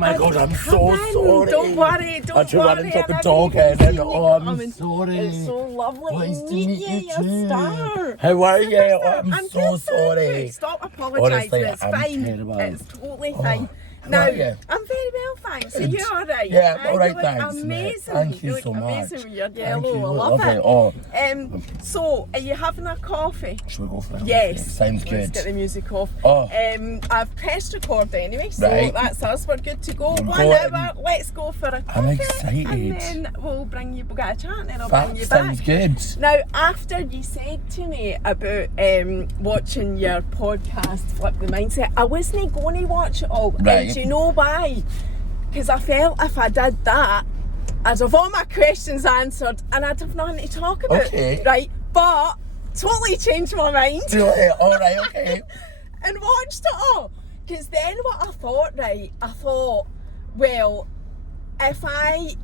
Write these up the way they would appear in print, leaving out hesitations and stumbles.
my God, I'm Come so in, sorry. Don't worry, I don't had to worry. run and talk and I've talk even and seen then, you I'm coming. sorry. It's so lovely Nice to meet you, you too. star. How are you? Superstar. I'm so good, thank sorry. you. Stop apologising, Honestly, it's I'm fine. terrible. It's totally fine. How Now, are you? I'm very well, thanks. Are Good. you alright? Yeah, I'm alright, You look thanks, mate. amazing. Thank you look so much. amazing with your Thank yellow. you. I love Lovely. it. Oh. So, are you having a coffee? Should we go for that? Yes. Sounds Let's good. get the music off. Oh. I've pressed record anyway, so Right. that's us. We're good to go. We're 1 going. hour. Let's go for a coffee. I'm excited. And then we'll get a chat and then I'll That bring you sounds back. good. Now, after you said to me about watching your podcast, Flip the Mindset, I wasn't going to watch it all. Right. And do you know why? Because I felt if I did that, I'd have all my questions answered and I'd have nothing to talk about. Okay. Right? But totally changed my mind. Really? Alright, okay. And watched it all. Because then what I thought, well, if I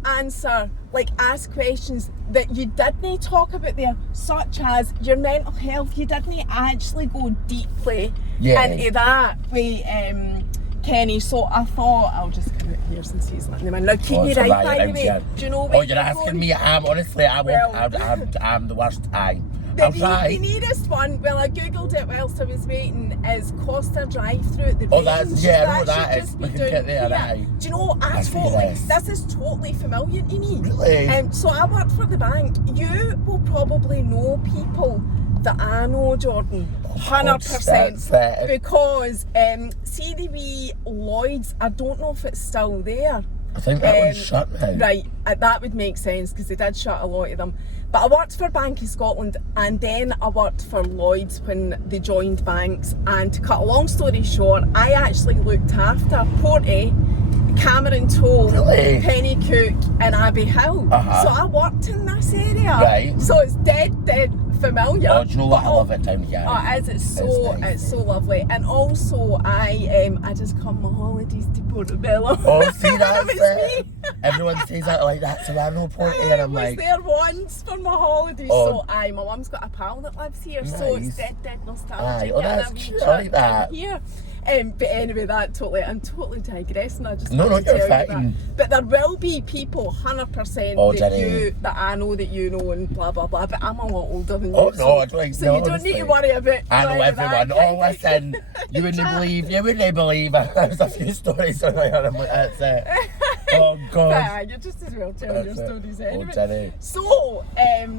ask questions that you didn't talk about there, such as your mental health, you didn't actually go deeply into that with Kenny. So I thought, I'll just come out here since he's letting them in. Now, keep me right, by the way. Do you know where you're asking me? I'm the worst. The nearest one, well, I googled it whilst I was waiting, is Costa Drive-through at the range. I know that is. Should We just can be get down there, here. aye. Do you know, this is totally familiar to me. Really? So I worked for the bank. You will probably know people that I know, Jordan, 100%. Because see the wee Lloyd's, I don't know if it's still there. I think that one's shut now. Right, that would make sense because they did shut a lot of them. But I worked for Bank of Scotland and then I worked for Lloyd's when they joined banks. And to cut a long story short, I actually looked after Porty, Cameron Toll, Really? Penny Cook and Abbey Hill. Uh-huh. So I worked in this area. Right. So it's dead familiar. Oh, do you know what? I love it down here. Oh, it is. It's so lovely. And also I just come my holidays to Portobello. Oh, see, that's It's me. Everyone says that like that, so I know Porty, and I'm I like, was there once for my holidays, Oh. so my mum's got a pal that lives here, so it's Nice. dead nostalgic. Aye, oh, getting that's a wee cute, trip I like that. down Here. But anyway, I'm totally digressing. I just No, wanted to you're tell you fine. that. But there will be people, 100%, Oh, that I know that you know and blah blah blah. But I'm a lot older than you. Oh, no, so, I don't so know, you don't honestly. need to worry about. I know any of that everyone. kind Oh, of- listen, you wouldn't believe. There's a few stories on there. I'm like, that's it. Oh, God. Nah, you're just as well telling your That's it. stories Oh, anyway. Jenny. So,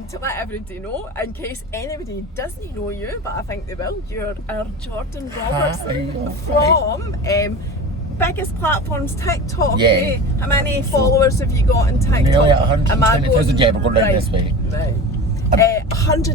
to let everybody know, in case anybody doesn't know you, but I think they will, you're our Jordan Roberts Hi. from biggest platforms, TikTok. Yeah. Eh? How many followers have you got on TikTok? Nearly Am I 120,000. Yeah, we're going down this way. Right.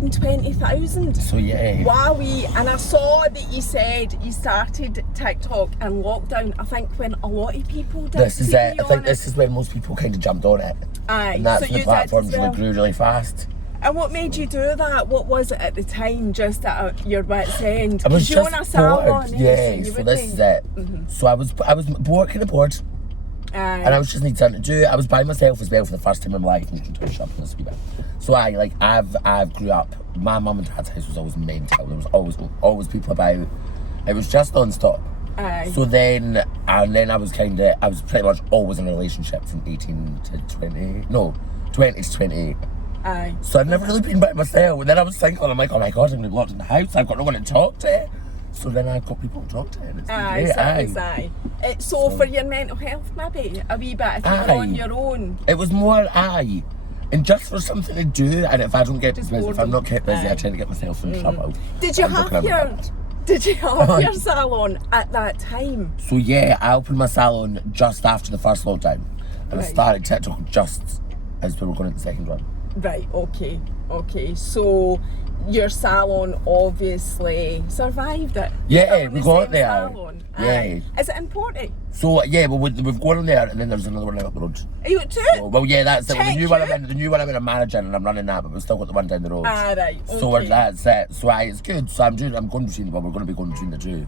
120,000. So, yeah. Wowee. And I saw that you said you started TikTok in lockdown. I think when a lot of people did. This is to it. be I think honest. this is when most people kind of jumped on it. Aye. And that's so when the you platforms did as well. really grew really fast. And what made you do that? What was it at the time, just at your wit's end? I was 'Cause you just own a salon, bored. eh, Yeah, you so would this be. is it. So I was bored, kind of bored. Aye. And I was just needing something to do. I was by myself as well for the first time in my life, and just touch up on this wee bit. So I've grew up. My mum and dad's house was always mental. There was always people about. It was just non-stop. Aye. So then I was pretty much always in a relationship from 18 to 20. No, 20 to 28. Aye. So I'd never really been by myself. And then I was thinking, I'm like, oh my God, I'm locked in the house. I've got no one to talk to. So then I got people to talk to. And it's been Aye, great. so it was aye. So for your mental health, maybe a wee bit if you're on your own. It was more and just for something to do. And if I don't get Just busy, if I'm not kept busy, I aye. tend to get myself in trouble. Did you I'm have looking at your? my- Did you have your salon at that time? So yeah, I opened my salon just after the first lockdown, and I Right. started TikTok just as we were going into the second one. Right. Okay. So your salon obviously survived it. Yeah, Still in we the got same there. salon. Yeah. Aye. Is it important? So yeah, well we've gone in there, and then there's another one out the road. Are you too? So, well, yeah, that's it. Well, the new one Check I'm in a manager, and I'm running that, but we've still got the one down the road. Right. Okay. So that's it. So it's good. So I'm going between. Well, we're going to be going between the two.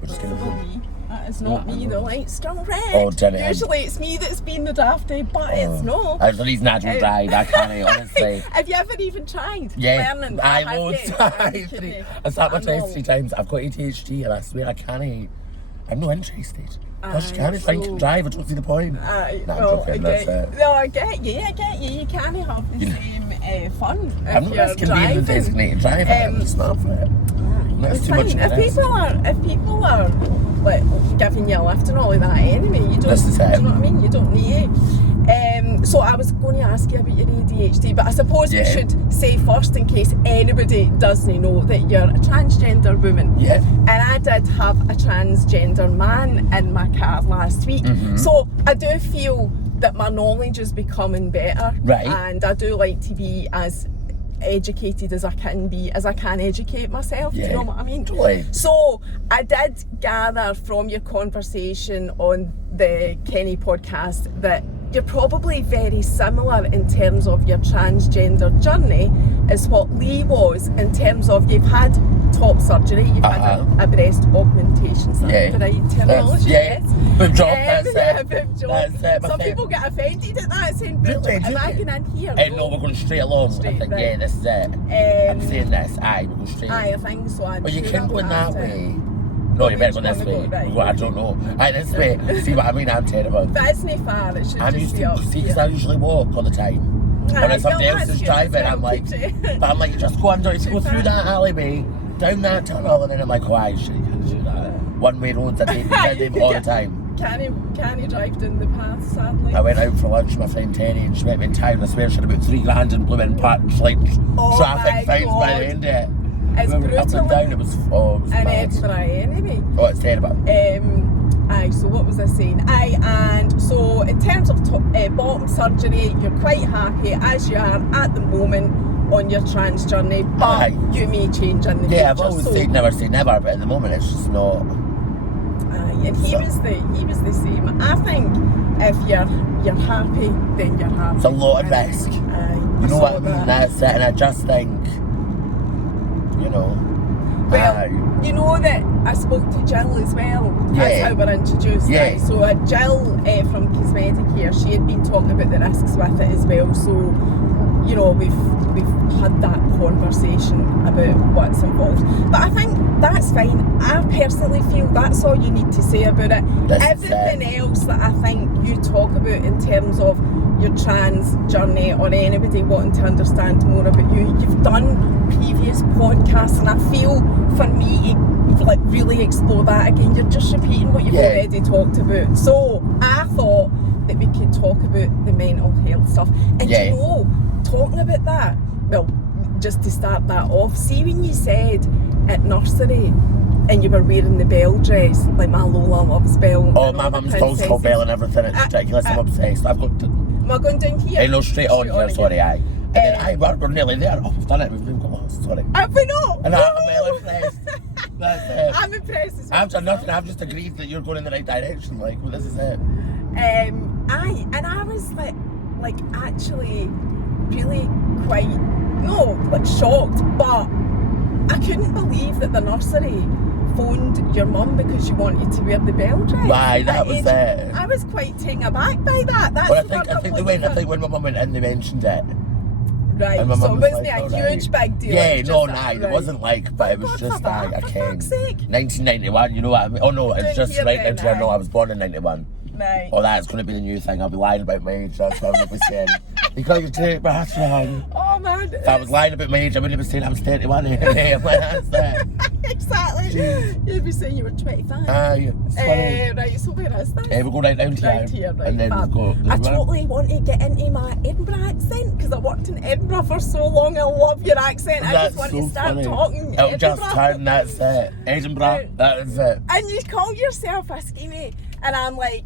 We're just going to go. That is not me. The light's still red. Oh, Jenny, Usually it's me that's been the dafty, but it's not. There's the reason I don't drive. I can't, honestly. Have you ever even tried Yeah, learning? I Have loads. you? I sat my test 3 times. I've got ADHD, and I swear I can't I'm not interested. Plus, you Aye, can't drink and so- drive. I don't see the point. Aye, Nah, I'm well, joking. That's it. No, I get you. You can't have the same fun if I'm not you're risking being the driving. designated driver. I'm just not for it. That's It's too much fine. of a risk. If people are like giving you a lift and all of that anyway, you don't. This is Do it. you know what I mean? You don't need it. So I was going to ask you about your ADHD, but I suppose we Yeah. should say first, in case anybody doesn't know, that you're a transgender woman. Yeah. And I did have a transgender man in my car last week, Mm-hmm. so I do feel that my knowledge is becoming better. Right. And I do like to be as educated as I can educate myself. Do Yeah. you know what I mean? Totally. So I did gather from your conversation on the Kenny podcast that you're probably very similar in terms of your transgender journey as what Lee was, in terms of you've had top surgery, you've had a breast augmentation, is that Yeah. the right terminology? Yeah. Boob job, that's yeah, it. boob job. That's it, my Some fave. people get offended at that, saying, boob Really? job. Am I Do you? going in here? No, we're going straight along. Straight, I think, right. yeah, this is it. I'm saying this. Aye, we're going straight. Aye, I think so. I'm But you sure can I've go in had that it. way. No, you better go Which this one way. we go? Right. Well, I don't know. Aye, this way. See what I mean? I'm terrible. But it's not far, it should I'm just used be up to see here. because I usually walk all the time. Aye, Or if somebody well, else that's is good driving, as well, I'm like, keeps you- but I'm like, just go under, just go Too through far. that alleyway, down that tunnel, and then I'm like, oh, I shit, you can't do that. One way roads, I take them all the time. Can he drive down the path, sadly? I went out for lunch with my friend Terry and she met me in town. I swear she had about $3,000 in blooming punch, like Oh traffic my fines by God. the end of it. It's We went up brutal. and down, it was In mad. Edinburgh anyway. Oh, it's terrible. Aye, so what was I saying? Aye, and so in terms of bottom surgery, you're quite happy as you are at the moment on your trans journey, but Aye. you may change in the future. Yeah, I've always so, said never say never, but at the moment it's just not. Aye, and he was the same. I think if you're happy, then you're happy. It's a lot of And, risk. Aye, You know what I saw mean? that. That's it, and I just think, you know. Well, aye. you know that I spoke to Jill as well. Yeah. That's how we're introduced. Yeah. Right? So Jill from Cosmetic here, she had been talking about the risks with it as well. So, you know, we've had that conversation about what's involved. But I think that's fine. I personally feel that's all you need to say about it. This is Everything else that I think you talk about in terms of your trans journey or anybody wanting to understand more about you've done previous podcasts, and I feel for me to like really explore that again, you're just repeating what you've Yeah. already talked about. So I thought that we could talk about the mental health stuff. And Yeah. you know, talking about that, well, just to start that off, see when you said at nursery and you were wearing the Belle dress, like my Lola loves Belle. Oh, and my all the mum's toast called princesses. Belle and everything. It's ridiculous. I'm obsessed. I've got to. Am I going down here? No, straight on here. again. Sorry, aye. And then we're nearly there. Oh, we've done it. We've got lost. Sorry. Have we not? And I'm well impressed. That's it. I'm impressed as well. I've done nothing. I've just agreed that you're going in the right direction. Like, well, this is it. Aye, and I was like actually really quite shocked, but I couldn't believe that the nursery phoned your mum because you wanted to wear the Belle dress. Right, that At was age- it. I was quite taken aback by that. That's Well, I the think word I'm they looking went. I for. think when my mum went in, they mentioned it. Right, And my so mum it was wasn't like, a "Alright." huge big deal. Yeah, it was no, just nah, that, it right. wasn't like, but it was God just for that, I for came. fuck's sake. 1991, you know what I mean? Oh no, it's Didn't just hear right then, into here. No, aye. I was born in 91. Right. Oh, that's going to be the new thing. I'll be lying about my age. That's what I'm going to be saying. You got your tape, but that's wrong. Oh man. If I was lying about my age, I wouldn't be saying I'm 31 anyway. I'm like, that's it. Exactly. Jeez. You'd be saying you were 25. Aye, it's funny. Right, so where is this? We'll go right down here. Right here, right. And then fab. we'll go. I totally want to get into my Edinburgh accent because I worked in Edinburgh for so long. I love your accent. I That's just want so to start funny. talking It'll Edinburgh. just turn, that's it. Edinburgh, that is it. And you call yourself a schemie, and I'm like,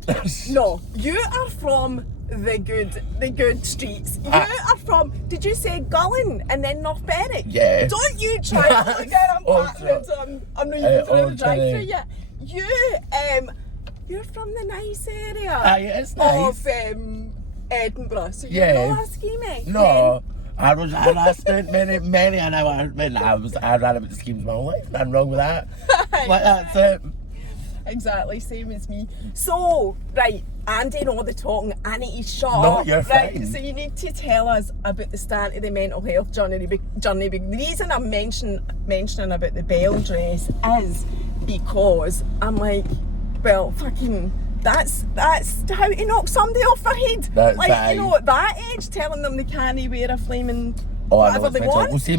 no, you are from the good streets. You are from, did you say Gullin and then North Berwick? Yeah. Don't you try to look at Oh, I'm not even through the drive-through Jenny. yet. You're from the nice area Aye, it's nice. of Edinburgh, so you're Yeah. not a schemie. No. I spent many an hour. I ran about the schemes my whole life. Nothing wrong with that. Like, that's it. Exactly, same as me. So, right, I'm doing all the talking. I need to shut No, up. you're right, fine. so you need to tell us about the start of the mental health journey. The reason I'm mentioning about the Belle dress is because I'm like, well, fucking, that's how to knock somebody off their head. That's like, aye. you know, at that age, telling them they can't wear a flaming Oh, I know whatever it's they mental. want. Well, see,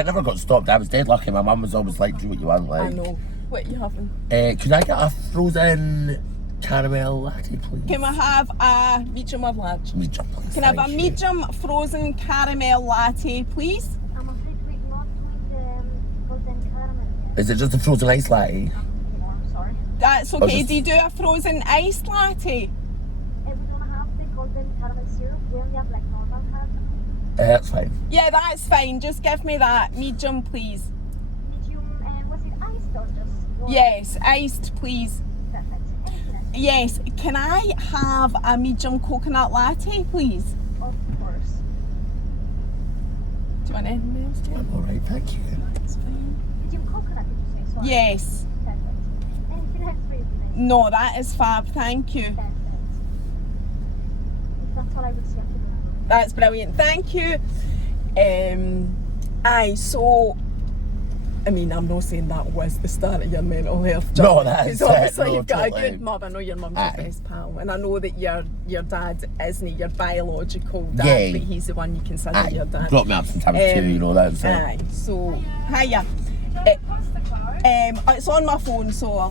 I never got stopped. I was dead lucky. My mum was always like, do what you want. Like, I know. What are you having? Could I get a frozen caramel latte, please? Can we have a medium or large? Medium, please. Can I have a Thank you. medium frozen caramel latte, please? I'm afraid we not with golden caramel. Is it just a frozen ice latte? Yeah, sorry. That's okay. just- Do you do a frozen iced latte? We don't have the golden caramel syrup. We only have like normal caramel. That's fine. Yeah, that's fine. Just give me that medium, please. Medium, was it iced or just warm? Yes, iced, please. Perfect. Excellent. Yes. Can I have a medium coconut latte, please? Of course. Do you want anything else? Jen? I'm alright, thank you. That's fine. Medium coconut, did you say? Sorry. Yes. Perfect. Anything else for you tonight? No, that is fab. Thank you. Perfect. That's all I would say after that. That's brilliant. Thank you. Aye, so I mean, I'm not saying that was the start of your mental health journey. No, that's because it. obviously No, you've got totally. a good mum. I know your mum's Aye. your best pal, and I know that your dad isn't your biological dad, Yeah. but he's the one you consider Aye, your dad. brought me up since I was 2, you know, that's it. Aye, so hiya. It's on my phone, so I'll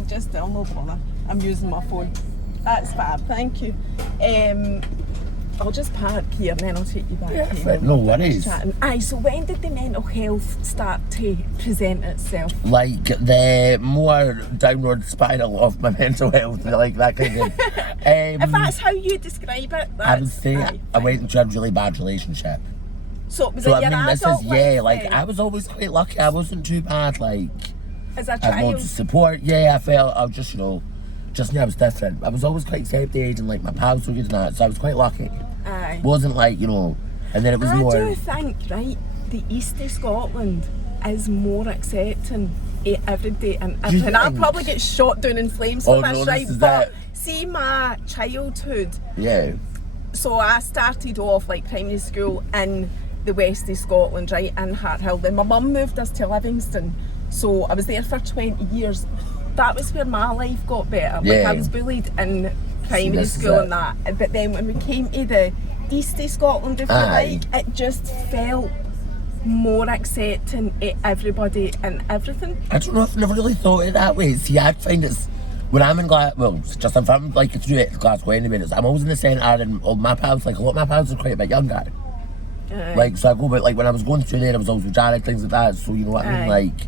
no bother. I'm using my phone. That's fab. Thank you. I'll just park here and then I'll take you back. Yeah, here. no worries. Chatting. Aye, so when did the mental health start to present itself? Like the more downward spiral of my mental health, like that kind of thing. If that's how you describe it, I would that's say aye, I fine. went into a really bad relationship. So was So it I your mean, this adult is life like then? I was always quite lucky. I wasn't too bad. Like As a I had child. loads of support. Yeah, I felt I was just just knew I was different. I was always quite accepted and like my pals were good and that, so I was quite lucky. Aye. Wasn't like and then it was I more. do think, right, the east of Scotland is more accepting every day and Do you everything. I'll think? probably get shot down in flames Oh, for no, this, this right? is But it. see my childhood. Yeah. So I started off like primary school in the west of Scotland, right, in Harthill. Then my mum moved us to Livingston. So I was there for 20 years. That was where my life got better. Like Yeah. I was bullied in primary this is school it. and that. But then when we came to the east of Scotland, if Aye. you like, it just felt more accepting of everybody and everything. I don't know. I've never really thought it that way. See, I find it's when I'm in Glasgow. Well, just if I'm like through it, Glasgow anyway. I'm always in the centre, and all my pals, like a lot of my pals, are quite a bit younger. Aye. Like so, I go, but like when I was going through there, I was always with Jared, things like that. So you know what I mean, Aye. like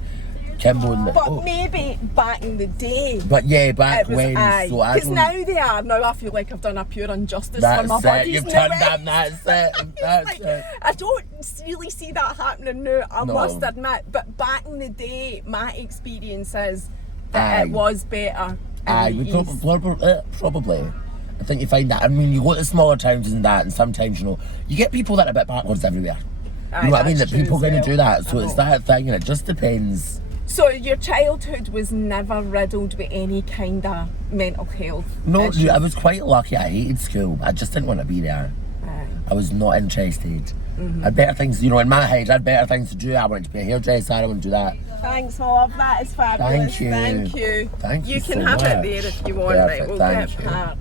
Kimbo and But maybe back in the day, But yeah, back it was when. aye. So I Because don't. now they are. Now I feel like I've done a pure injustice for my That's it. buddies. You've now, turned eh? down. That's it. That's Like, it. I don't really see that happening now, I No. must admit. But back in the day, my experience is that Aye. it was better. in Aye, the we East. probably. I think you find that. I mean, you go to smaller towns and that, and sometimes you get people that are a bit backwards everywhere. Aye, You know what I mean? that's That people true as going to do well. that. So I it's know. that thing, and it just depends. So your childhood was never riddled with any kind of mental health No, issues? I was quite lucky. I hated school. I just didn't want to be there. Aye. I was not interested. Mm-hmm. I had better things, in my head, I had better things to do. I wanted to be a hairdresser, I wanted to do that. Thanks, my love. That is fabulous. Thank you. Thank you. Thank you can so have much. it there if you want. Perfect, Right, we'll thank get you. part.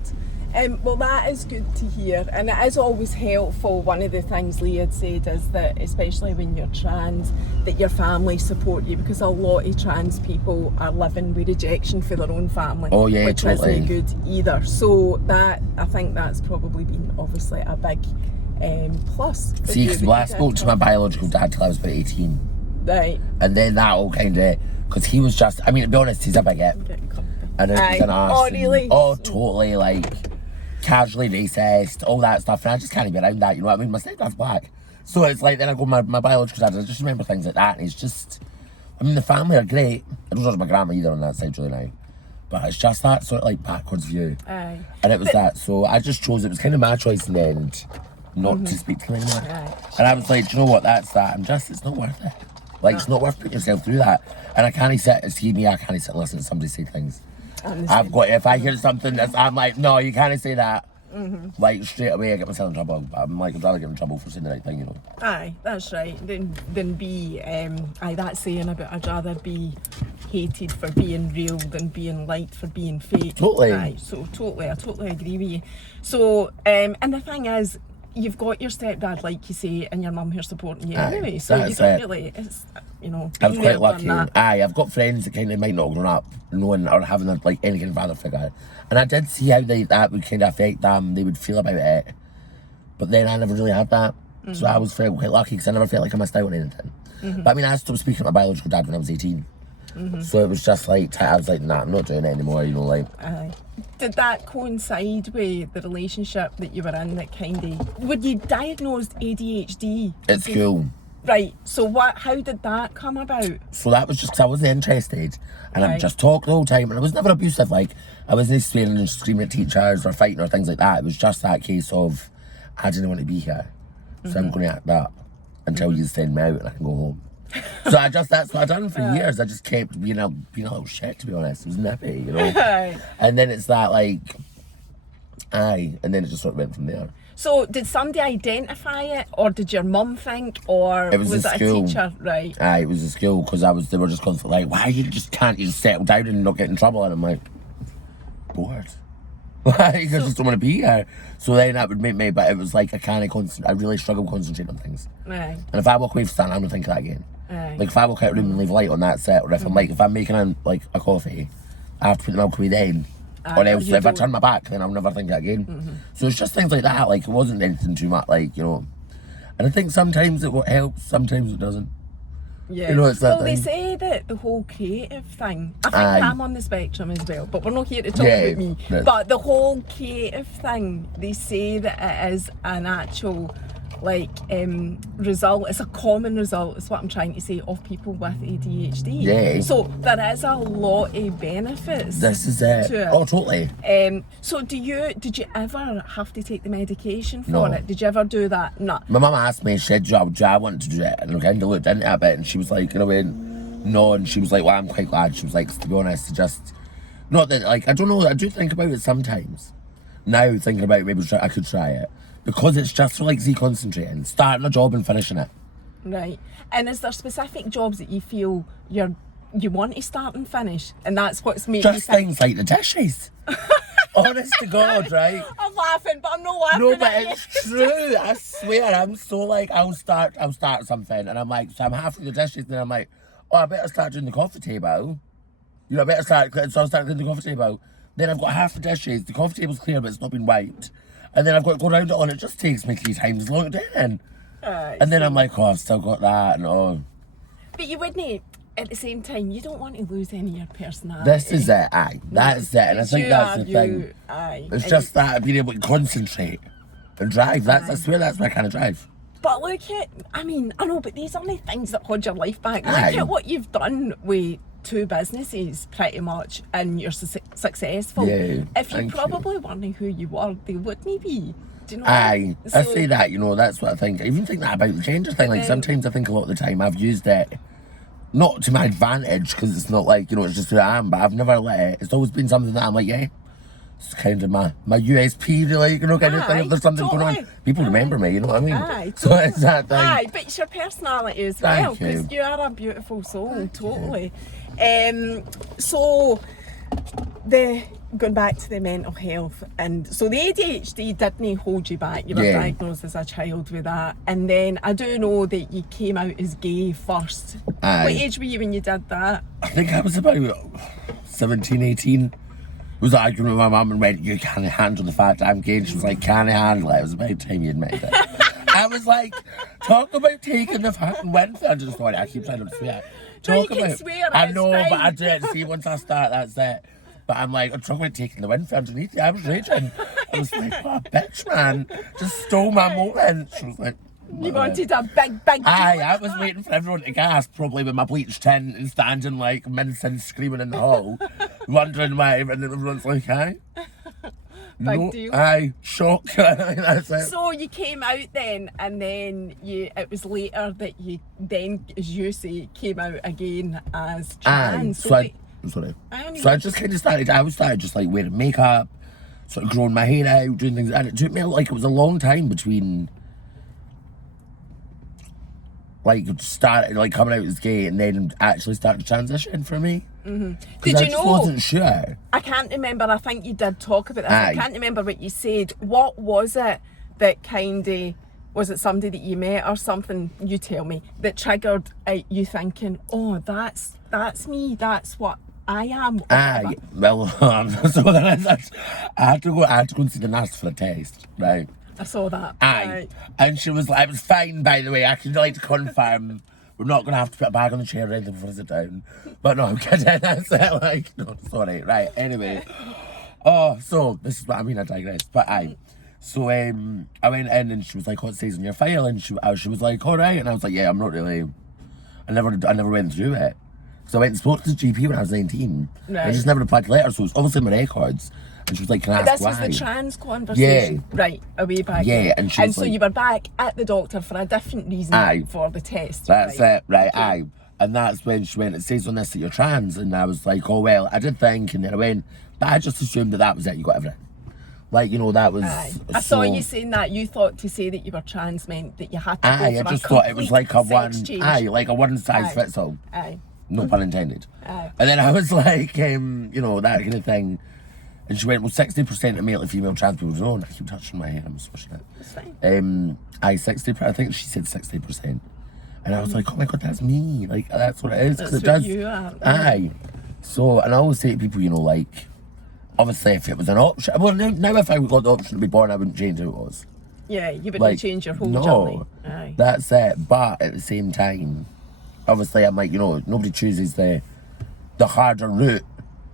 Well, that is good to hear, and it is always helpful. One of the things Lee had said is that, especially when you're trans, that your family support you, because a lot of trans people are living with rejection for their own family, Oh, yeah, which totally. isn't good either. So I think that's probably been obviously a big plus. for See, you because that I you did spoke to my have. biological dad till I was about 18. Right. And then that all kind of, because he was just, I mean, to be honest, he's a bigot. Getting comfy. And it Aye. was an arse. Oh, and- really? Oh, totally, like, casually racist, all that stuff. And I just can't be around that, you know what I mean? My stepdad's black. So it's like, then I go, my biological dad, I just remember things like that. And it's just, I mean, the family are great. I don't judge my grandma either on that side really now. But it's just that sort of like backwards view. Aye. And it was that. So I just chose, it was kind of my choice in the end not to speak to him anymore. Aye. And I was like, do you know what, that's that. It's not worth it. Like, it's not worth putting yourself through that. And I can't sit and listen to somebody say things. I've got, if I hear something that's, I'm like, no, you can't say that. Like, straight away I get myself in trouble. But I'm like, I'd rather get in trouble for saying the right thing, you know. Aye, that's right. Than be that saying about I'd rather be hated for being real than being liked for being fake. Totally. Aye, so I totally agree with you. So and the thing is, you've got your stepdad, like you say, and your mum who's supporting you Aye, anyway. So you that's don't it. really, it's, you know, I was been there, quite done lucky. that. Aye, I've got friends that kind of might not have grown up knowing or having like any kind of father figure. And I did see how that would kind of affect them, they would feel about it. But then I never really had that. So I was quite lucky because I never felt like I missed out on anything. But I mean, I stopped speaking to my biological dad when I was 18. So it was just like, I was like, nah, I'm not doing it anymore, you know, like. Aye. Did that coincide with the relationship that you were in that kind of... Were you diagnosed ADHD? At school. Right, so how did that come about? So that was just because I wasn't interested. And I Right. would just talk the whole time. And I was never abusive, like, I wasn't swearing and screaming at teachers or fighting or things like that. It was just that case of, I didn't want to be here. So I'm going to act up until you send me out and I can go home. So that's what I done for years. I just kept being a little shit, to be honest. It was nippy, you know. Aye. And then it's that like, and then it just sort of went from there. So did somebody identify it, or did your mum think, or It was was the it school. a teacher? Right. It was a school because they were just constantly like, why can't you just settle down and not get in trouble? And I'm like, bored. Like, I just don't want to be here. So then that would make me, but it was like I really struggle concentrating on things. Aye. And if I walk away from something, I'm gonna think of that again. Aye. Like if I walk out of the room and leave a light on, that's it. Or if I'm making like a coffee, I have to put the milk away then. Or else you if I don't. turn my back, then I'll never think of it again. So it's just things like that. Like it wasn't anything too much, like, you know. And I think sometimes it helps, sometimes it doesn't. Yeah. You know, it's that well, they thing. say that the whole creative thing, I think Aye. I'm on the spectrum as well, but we're not here to talk Yeah, about me. right. But the whole creative thing, they say that it is an actual result, it's a common result, is what I'm trying to say, of people with ADHD. Yeah. So there is a lot of benefits. This is it. To it. Oh, totally. So did you ever have to take the medication for No. it? Did you ever do that? No. My mum asked me, she said, do I want to do it? And I kind of looked into it a bit and she was like, in a way, no. And she was like, well, I'm quite glad. She was like, to be honest, not that, like, I don't know, I do think about it sometimes. Now, thinking about it, maybe I could try it. Because it's just for, like, concentrating, starting a job and finishing it. Right. And is there specific jobs that you feel you want to start and finish, and that's what's made you Just think? things like the dishes. Honest to God, right? I'm laughing, but I'm not laughing. No, but at you. it's true. I swear, I'm so like, I'll start something, and I'm like, so I'm half through the dishes, and I'm like, oh, I better start doing the coffee table. You know, I better start. So I'll start doing the coffee table. Then I've got half the dishes. The coffee table's clear, but it's not been wiped. And then I've got to go round it on. It just takes me 3 times as long as doing. And then I'm like, oh, I've still got that, and oh. But you wouldn't. At the same time, you don't want to lose any of your personality. This is it, aye. That's it, and I think that's the thing. Aye. It's And just that being able to concentrate and drive. I swear that's my kind of drive. But look at, I know, but these aren't things that hold your life back. Aye. Look at what you've done with 2 businesses, pretty much, and you're successful. Yeah, If you thank you. probably weren't who you were, they wouldn't be. Do you know? Aye, I So- say that, you know, that's what I think. I even think that about the gender thing. Like, sometimes I think a lot of the time I've used it, not to my advantage, because it's not like, you know, it's just who I am, but I've never let it. It's always been something that I'm like, yeah, it's kind of my USP, really, you know, kind of thing. If there's something going on, totally. people remember me, you know what I mean? Aye, So it's that thing. Aye, but it's your personality as Thank well, because you. you are a beautiful soul, totally. So going back to the mental health, and so the ADHD didn't hold you back. You were Yeah. diagnosed as a child with that, and then I do know that you came out as gay first. Aye. What age were you when you did that? I think I was about 17, 18. Was arguing with my mum and went, you can't handle the fact I'm gay. And she was like, can I handle it? It was about time you admitted it. I was like, talk about taking the fucking win. I just thought, I keep trying to swear. No, you can swear, I it's know, but I fine. do it. See, once I start, that's it. But I'm like, I'm talking about taking the win for underneath it. I was raging. I was like, oh, bitch, man. Just stole my moment. She was like, You wanted a big aye, I was waiting for everyone to gasp, probably with my bleached tin and standing like mincing, screaming in the hall, wondering why, and everyone's like, aye. Big deal. Aye, shock. That's it. So you came out then, and then it was later that you then, as you say, came out again as Aye, trans. so I'm sorry. I only So I just kind of started just like wearing makeup, sort of growing my hair out, doing things, and it took me like it was a long time between like starting like coming out as gay and then actually starting to transition for me. Did I you just know? wasn't sure. I can't remember. I think you did talk about this. I Aye. can't remember what you said. What was it that kind of, was it somebody that you met or something? You tell me, that triggered you thinking, oh, that's me. That's what I am. or whatever. Aye, well, so then I had to go and see the nurse for a test, right? I saw that. Aye. Right. And she was like, it was fine, by the way. I can like to confirm we're not going to have to put a bag on the chair or anything before I sit down. But no, I'm kidding. That's it. Like, no, sorry. Right, anyway. Oh, so this is what I mean. I digress. But aye. So I went in and she was like, what stays on your file? And she was like, all right. And I was like, yeah, I'm not really. I never went through it. So I went and spoke to the GP when I was 19. Right. I just never replied to letters, so it's obviously in my records. And she was like, can I ask This why? was the trans conversation. Right, a way back. Yeah, then. and she was so like- you were back at the doctor for a different reason Aye. for the test. That's right? it, right, Okay. aye. And that's when she went, it says on this that you're trans. And I was like, oh, well, I did think. And then I went, but I just assumed that was it. You got everything. Like, you know, that was. Aye. I so, saw you saying that. You thought to say that you were trans meant that you had to Aye, go I for just a thought it was like a complete one. sex change. Aye, like a one size Aye. fits all. Aye. No pun intended. Aye. And then I was like, you know, that kind of thing. And she went, well, 60% of male and female trans people know. And I keep touching my hair, I'm swishing it. It's fine. Aye, 60%, I think she said 60%. And I was like, oh my God, that's me. Like, that's what it is. Because That's it what does. you are. Aye. So, and I always say to people, you know, like, obviously if it was an option, well, now if I got the option to be born, I wouldn't change who it was. Yeah, you wouldn't Like, change your whole no, journey. Aye. That's it. But at the same time, obviously I'm like, you know, nobody chooses the harder route.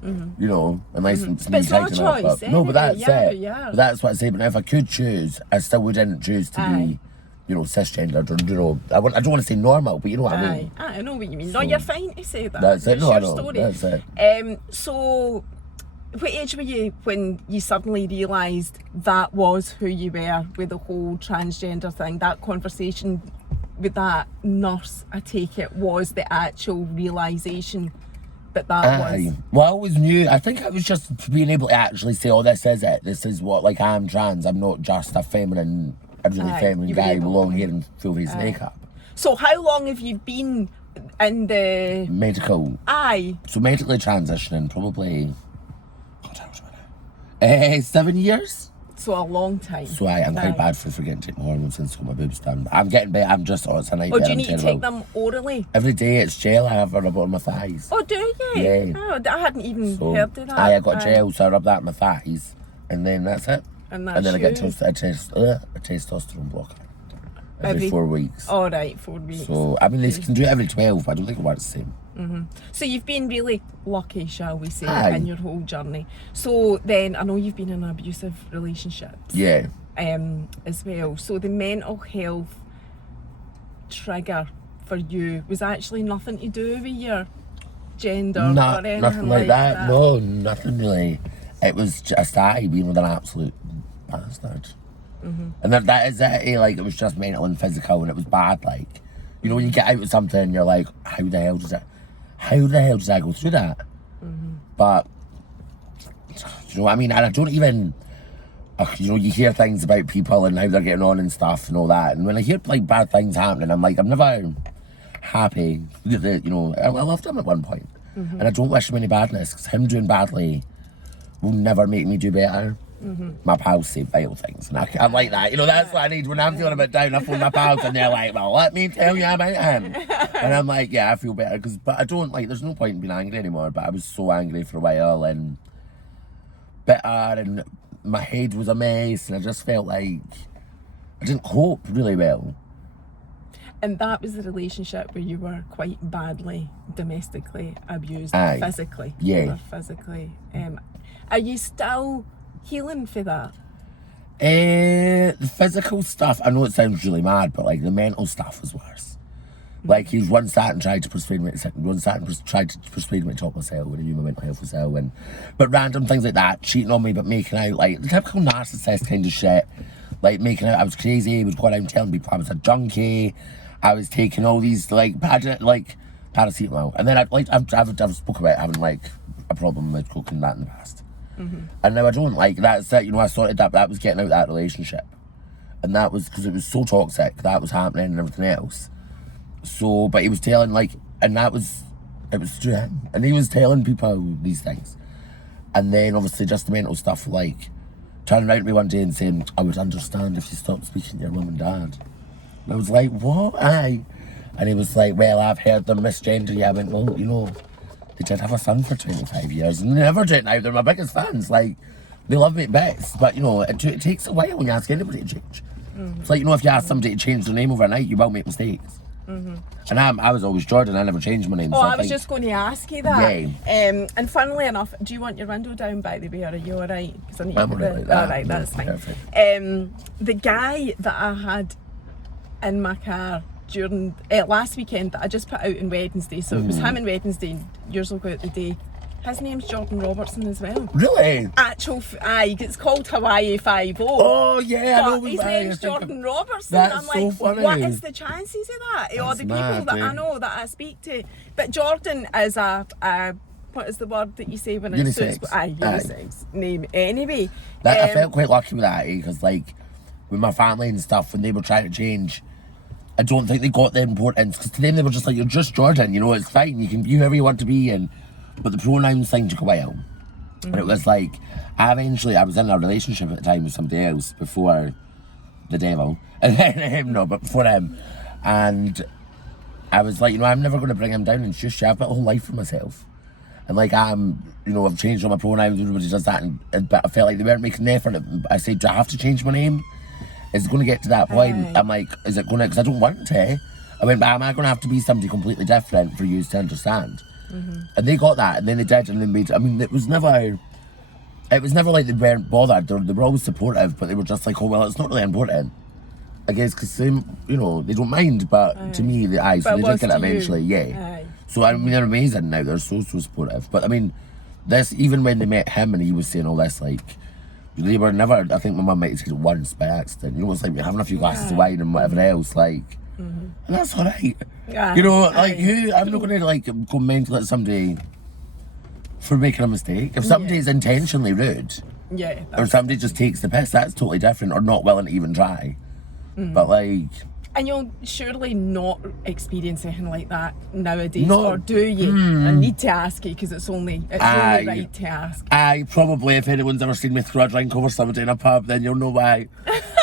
You know, unless it's But me it's not a taking off. choice, But, no, but anyway, that's it. yeah. But that's what I say. But now if I could choose, I still wouldn't choose to Aye. be, you know, cisgendered or, you know, I don't want to say normal, but you know what I mean. Aye, I know what you mean. No, you're fine to say that. That's it. It's No, I your know. story. That's it. So, what age were you when you suddenly realised that was who you were with the whole transgender thing? That conversation with that nurse, I take it, was the actual realisation that Aye. was. Well, I always knew. I think I was just being able to actually say, "Oh, this is it. This is what. Like, I'm trans. I'm not just a really Aye, feminine you were guy with able long to- hair and full face makeup." So, how long have you been in the? Medical. Aye. So medically transitioning probably. God, how old am I now? 7 years. So a long time. So I'm quite Aye. bad for forgetting to take my hormones since I got my boobs done. I'm getting better. I'm just. Oh, it's a nightmare. Oh, do you I'm need to terrible. take them orally? Every day it's gel I have rub on my thighs. Oh, do you? Yeah. Oh, I hadn't even So, heard of that. I got gel, so I rub that on my thighs, and then that's it. And that's then I get you. a testosterone blocker every Every- 4 weeks. All right, 4 weeks. So I mean, they can do it every 12, but I don't think it works the same. So you've been really lucky, shall we say, Aye. in your whole journey. So then, I know you've been in abusive relationships. Yeah. As well. So the mental health trigger for you was actually nothing to do with your gender or anything Nothing like that. No, nothing really. It was just I being with an absolute bastard. And that is it. Like, it was just mental and physical, and it was bad. Like, you know, when you get out of something, and you're like, how the hell did I go through that? But you know what I mean? And I don't even. You know, you hear things about people and how they're getting on and stuff and all that. And when I hear like bad things happening, I'm like, I'm never happy. That, you know, I loved him at one point, and I don't wish him any badness because him doing badly will never make me do better. My pals say vile things, and I'm like that. You know, that's what I need when I'm feeling a bit down. I phone my pals, and they're like, "Well, let me tell you about him," and I'm like, "Yeah, I feel better." But I don't like. There's no point in being angry anymore. But I was so angry for a while and bitter, and my head was a mess, and I just felt like I didn't cope really well. And that was the relationship where you were quite badly domestically abused, Aye. physically. Yeah. You were physically. Are you still healing for that? The physical stuff, I know it sounds really mad, but like the mental stuff was worse. Like, he's one sat and tried to persuade me tried to persuade me to talk myself when he knew my mental health was ill, but random things like that, cheating on me, but making out like the typical narcissist kind of shit. Like, making out I was crazy, would go around telling people I was a junkie. I was taking all these like paracetamol, and then I've spoken about having like a problem with coke and that in the past. And now I don't. Like, that's it, you know, I sorted that was getting out of that relationship. And that was because it was so toxic, that was happening and everything else. So, but he was telling, like, and it was through him. And he was telling people these things. And then obviously just the mental stuff, like turning around to me one day and saying, I would understand if you stopped speaking to your mum and dad. And I was like, what? Aye. And he was like, well, I've heard them misgender you. I went, well, you know, they did have a son for 25 years and they never do it now. They're my biggest fans. Like, they love me best. But, you know, it takes a while when you ask anybody to change. It's like, you know, if you ask somebody to change their name overnight, you will make mistakes. And I was always Jordan. I never changed my name. Oh, so I was just going to ask you that. Yeah. And funnily enough, do you want your window down, by the way, or are you all right? I'm all right like that. All right, that's fine. Perfect. The guy that I had in my car during last weekend that I just put out on Wednesday, so it was him on Wednesday, yours will go out the day. His name's Jordan Robertson as well. Really? Aye, it's called Hawaii 5-0. Oh, yeah, I know. His name's Jordan Robertson. That's I'm so like, funny. what is the chances of that? Or That's the people mad, that I eh? know that I speak to. But Jordan is a what is the word that you say when it's Unisex. unisex name anyway. I felt quite lucky with that, because like with my family and stuff, when they were trying to change, I don't think they got the importance, because to them they were just like, you're just Jordan, you know, it's fine, you can be whoever you want to be, but the pronouns thing took a while. And it was like, I was in a relationship at the time with somebody else before the devil, and then him, no, but before him, and I was like, you know, I'm never going to bring him down and shush, I've got a whole life for myself. And like, you know, I've changed all my pronouns, everybody does that, but I felt like they weren't making the effort. I said, do I have to change my name? Is it going to get to that point? Aye. I'm like, is it going to, because I don't want to. I went, but am I going to have to be somebody completely different for you to understand? And they got that, and then they did, and they made, I mean, it was never like they weren't bothered. They were always supportive, but they were just like, oh, well, it's not really important. I guess, because you know, they don't mind, but to me, so But they it did was get it to you. eventually, yeah. Aye. So, I mean, they're amazing now, they're so supportive. But I mean, this, even when they met him and he was saying all this, like, they were never, I think my mum might have said it once by accident, you know, it's like having a few glasses of wine and whatever else, like, and that's alright. Yeah. You know, like, Aye. I'm not going to, like, go mental at somebody for making a mistake. If somebody's intentionally rude, Yeah. or somebody just takes the piss, that's totally different, or not willing to even try. But, like, And you'll surely not experience anything like that nowadays, No. or do you? I need to ask you because it's only Aye. right to ask. Probably, if anyone's ever seen me throw a drink over somebody in a pub, then you'll know why.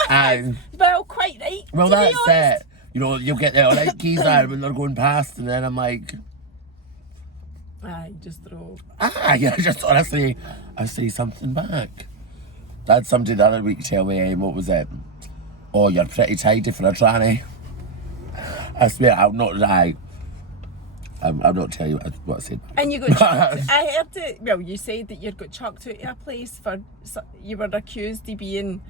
Well, quite right. Well, to be that's honest. it. You know, you'll get the alright keys out when they're going past, and then I'm like, Aye, just throw. yeah, just honestly, I say something back. That's somebody the other week tell me, what was it? Oh, you're pretty tidy for a tranny. I swear, I'm not right. I'm not telling you what I said. And you got chucked. I heard it. Well, you said that you got chucked out of a place for you were accused of being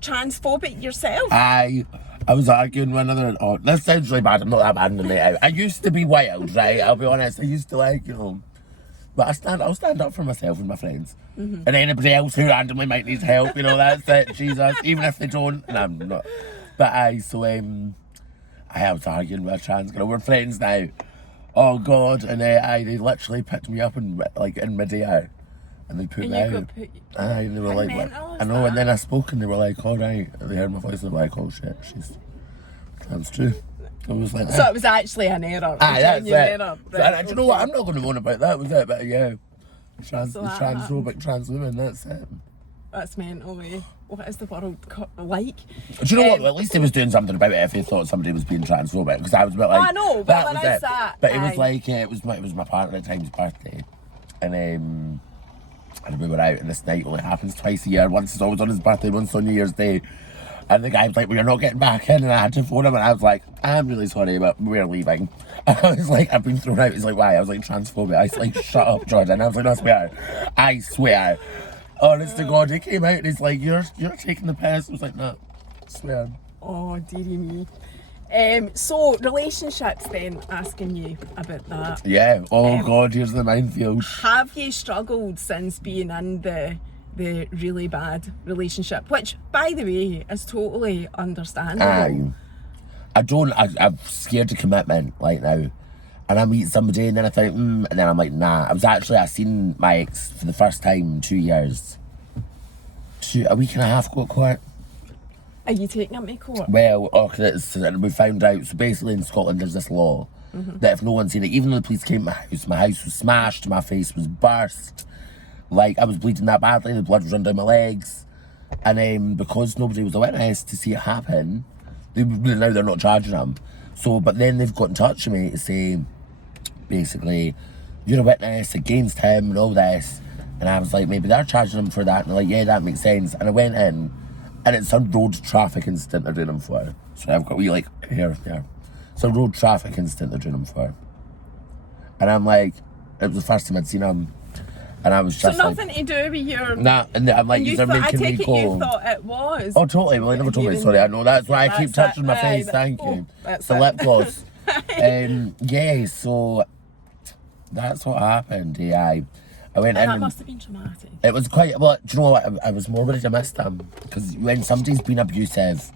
transphobic yourself. I was arguing with another. Oh, this sounds really bad. I'm not that bad in the night out. I used to be wild, right? I'll be honest. I used to like, you know, but I'll stand up for myself and my friends, and anybody else who randomly might need help. You know, that's it. Jesus, even if they don't, and I'm not. But I was arguing with a trans girl. We're friends now. Oh God, and they literally picked me up in midair, and they put And me you out. got put. Aye, and they were How like, mental is I know, that? and then I spoke and they were like, all right. And they heard my voice and they were like, oh shit, that's true. I was like, So it was actually an error. aye, a that's it. genuine error. So, and do you know what? I'm not going to moan about that, was it? But yeah, So that transphobic trans women, that's it. That's mental, eh? What is the world like? Do you know what? Well, at least he was doing something about it if he thought somebody was being transphobic, because I was a bit like, I know, but that when was I it. sat, But it was aye. like, it was my partner at the time's birthday, and we were out, and this night only happens twice a year. Once is always on his birthday, once on New Year's Day. And the guy was like, well, you're not getting back in. And I had to phone him, and I was like, I'm really sorry, but we're leaving. And I was like, I've been thrown out. He's like, why? I was like, transphobic. I was like, shut up, Jordan. I was like, no, I swear. Honest to God, he came out and he's like, you're taking the piss. I was like, no, I swear. Oh, dearie me. So relationships then, asking you about that. Yeah. Oh God, here's the minefield. Have you struggled since being in the really bad relationship, which, by the way, is totally understandable? I'm scared of commitment, like now. and I meet somebody and then I think, and then I'm like, nah. I seen my ex for the first time in 2 years. A week and a half ago at court. Are you taking him to court? Well, and we found out, so basically in Scotland there's this law that if no one's seen it, even though the police came to my house was smashed, my face was burst, like I was bleeding that badly, the blood was running down my legs, and because nobody was a witness to see it happen, now they're not charging him. So, but then they've got in touch with me to say, basically, you're a witness against him and all this, and I was like, maybe they're charging him for that, and they're like, yeah, that makes sense, and I went in, and it's a road traffic incident they're doing him for. So I've got here. It's a road traffic incident they're doing him for. And I'm like, it was the first time I'd seen him. And I was just so nothing to do with your... Nah, and I'm like, and they're making me you call. thought it was. Oh, totally. Well, they never told me. Sorry, I know. That's why I keep touching my face. That, Thank oh, you. That's the lip gloss. Yeah, so that's what happened. Yeah, I went in. That must have been traumatic. It was quite, well, do you know what? I was more worried I missed him. Because when somebody's been abusive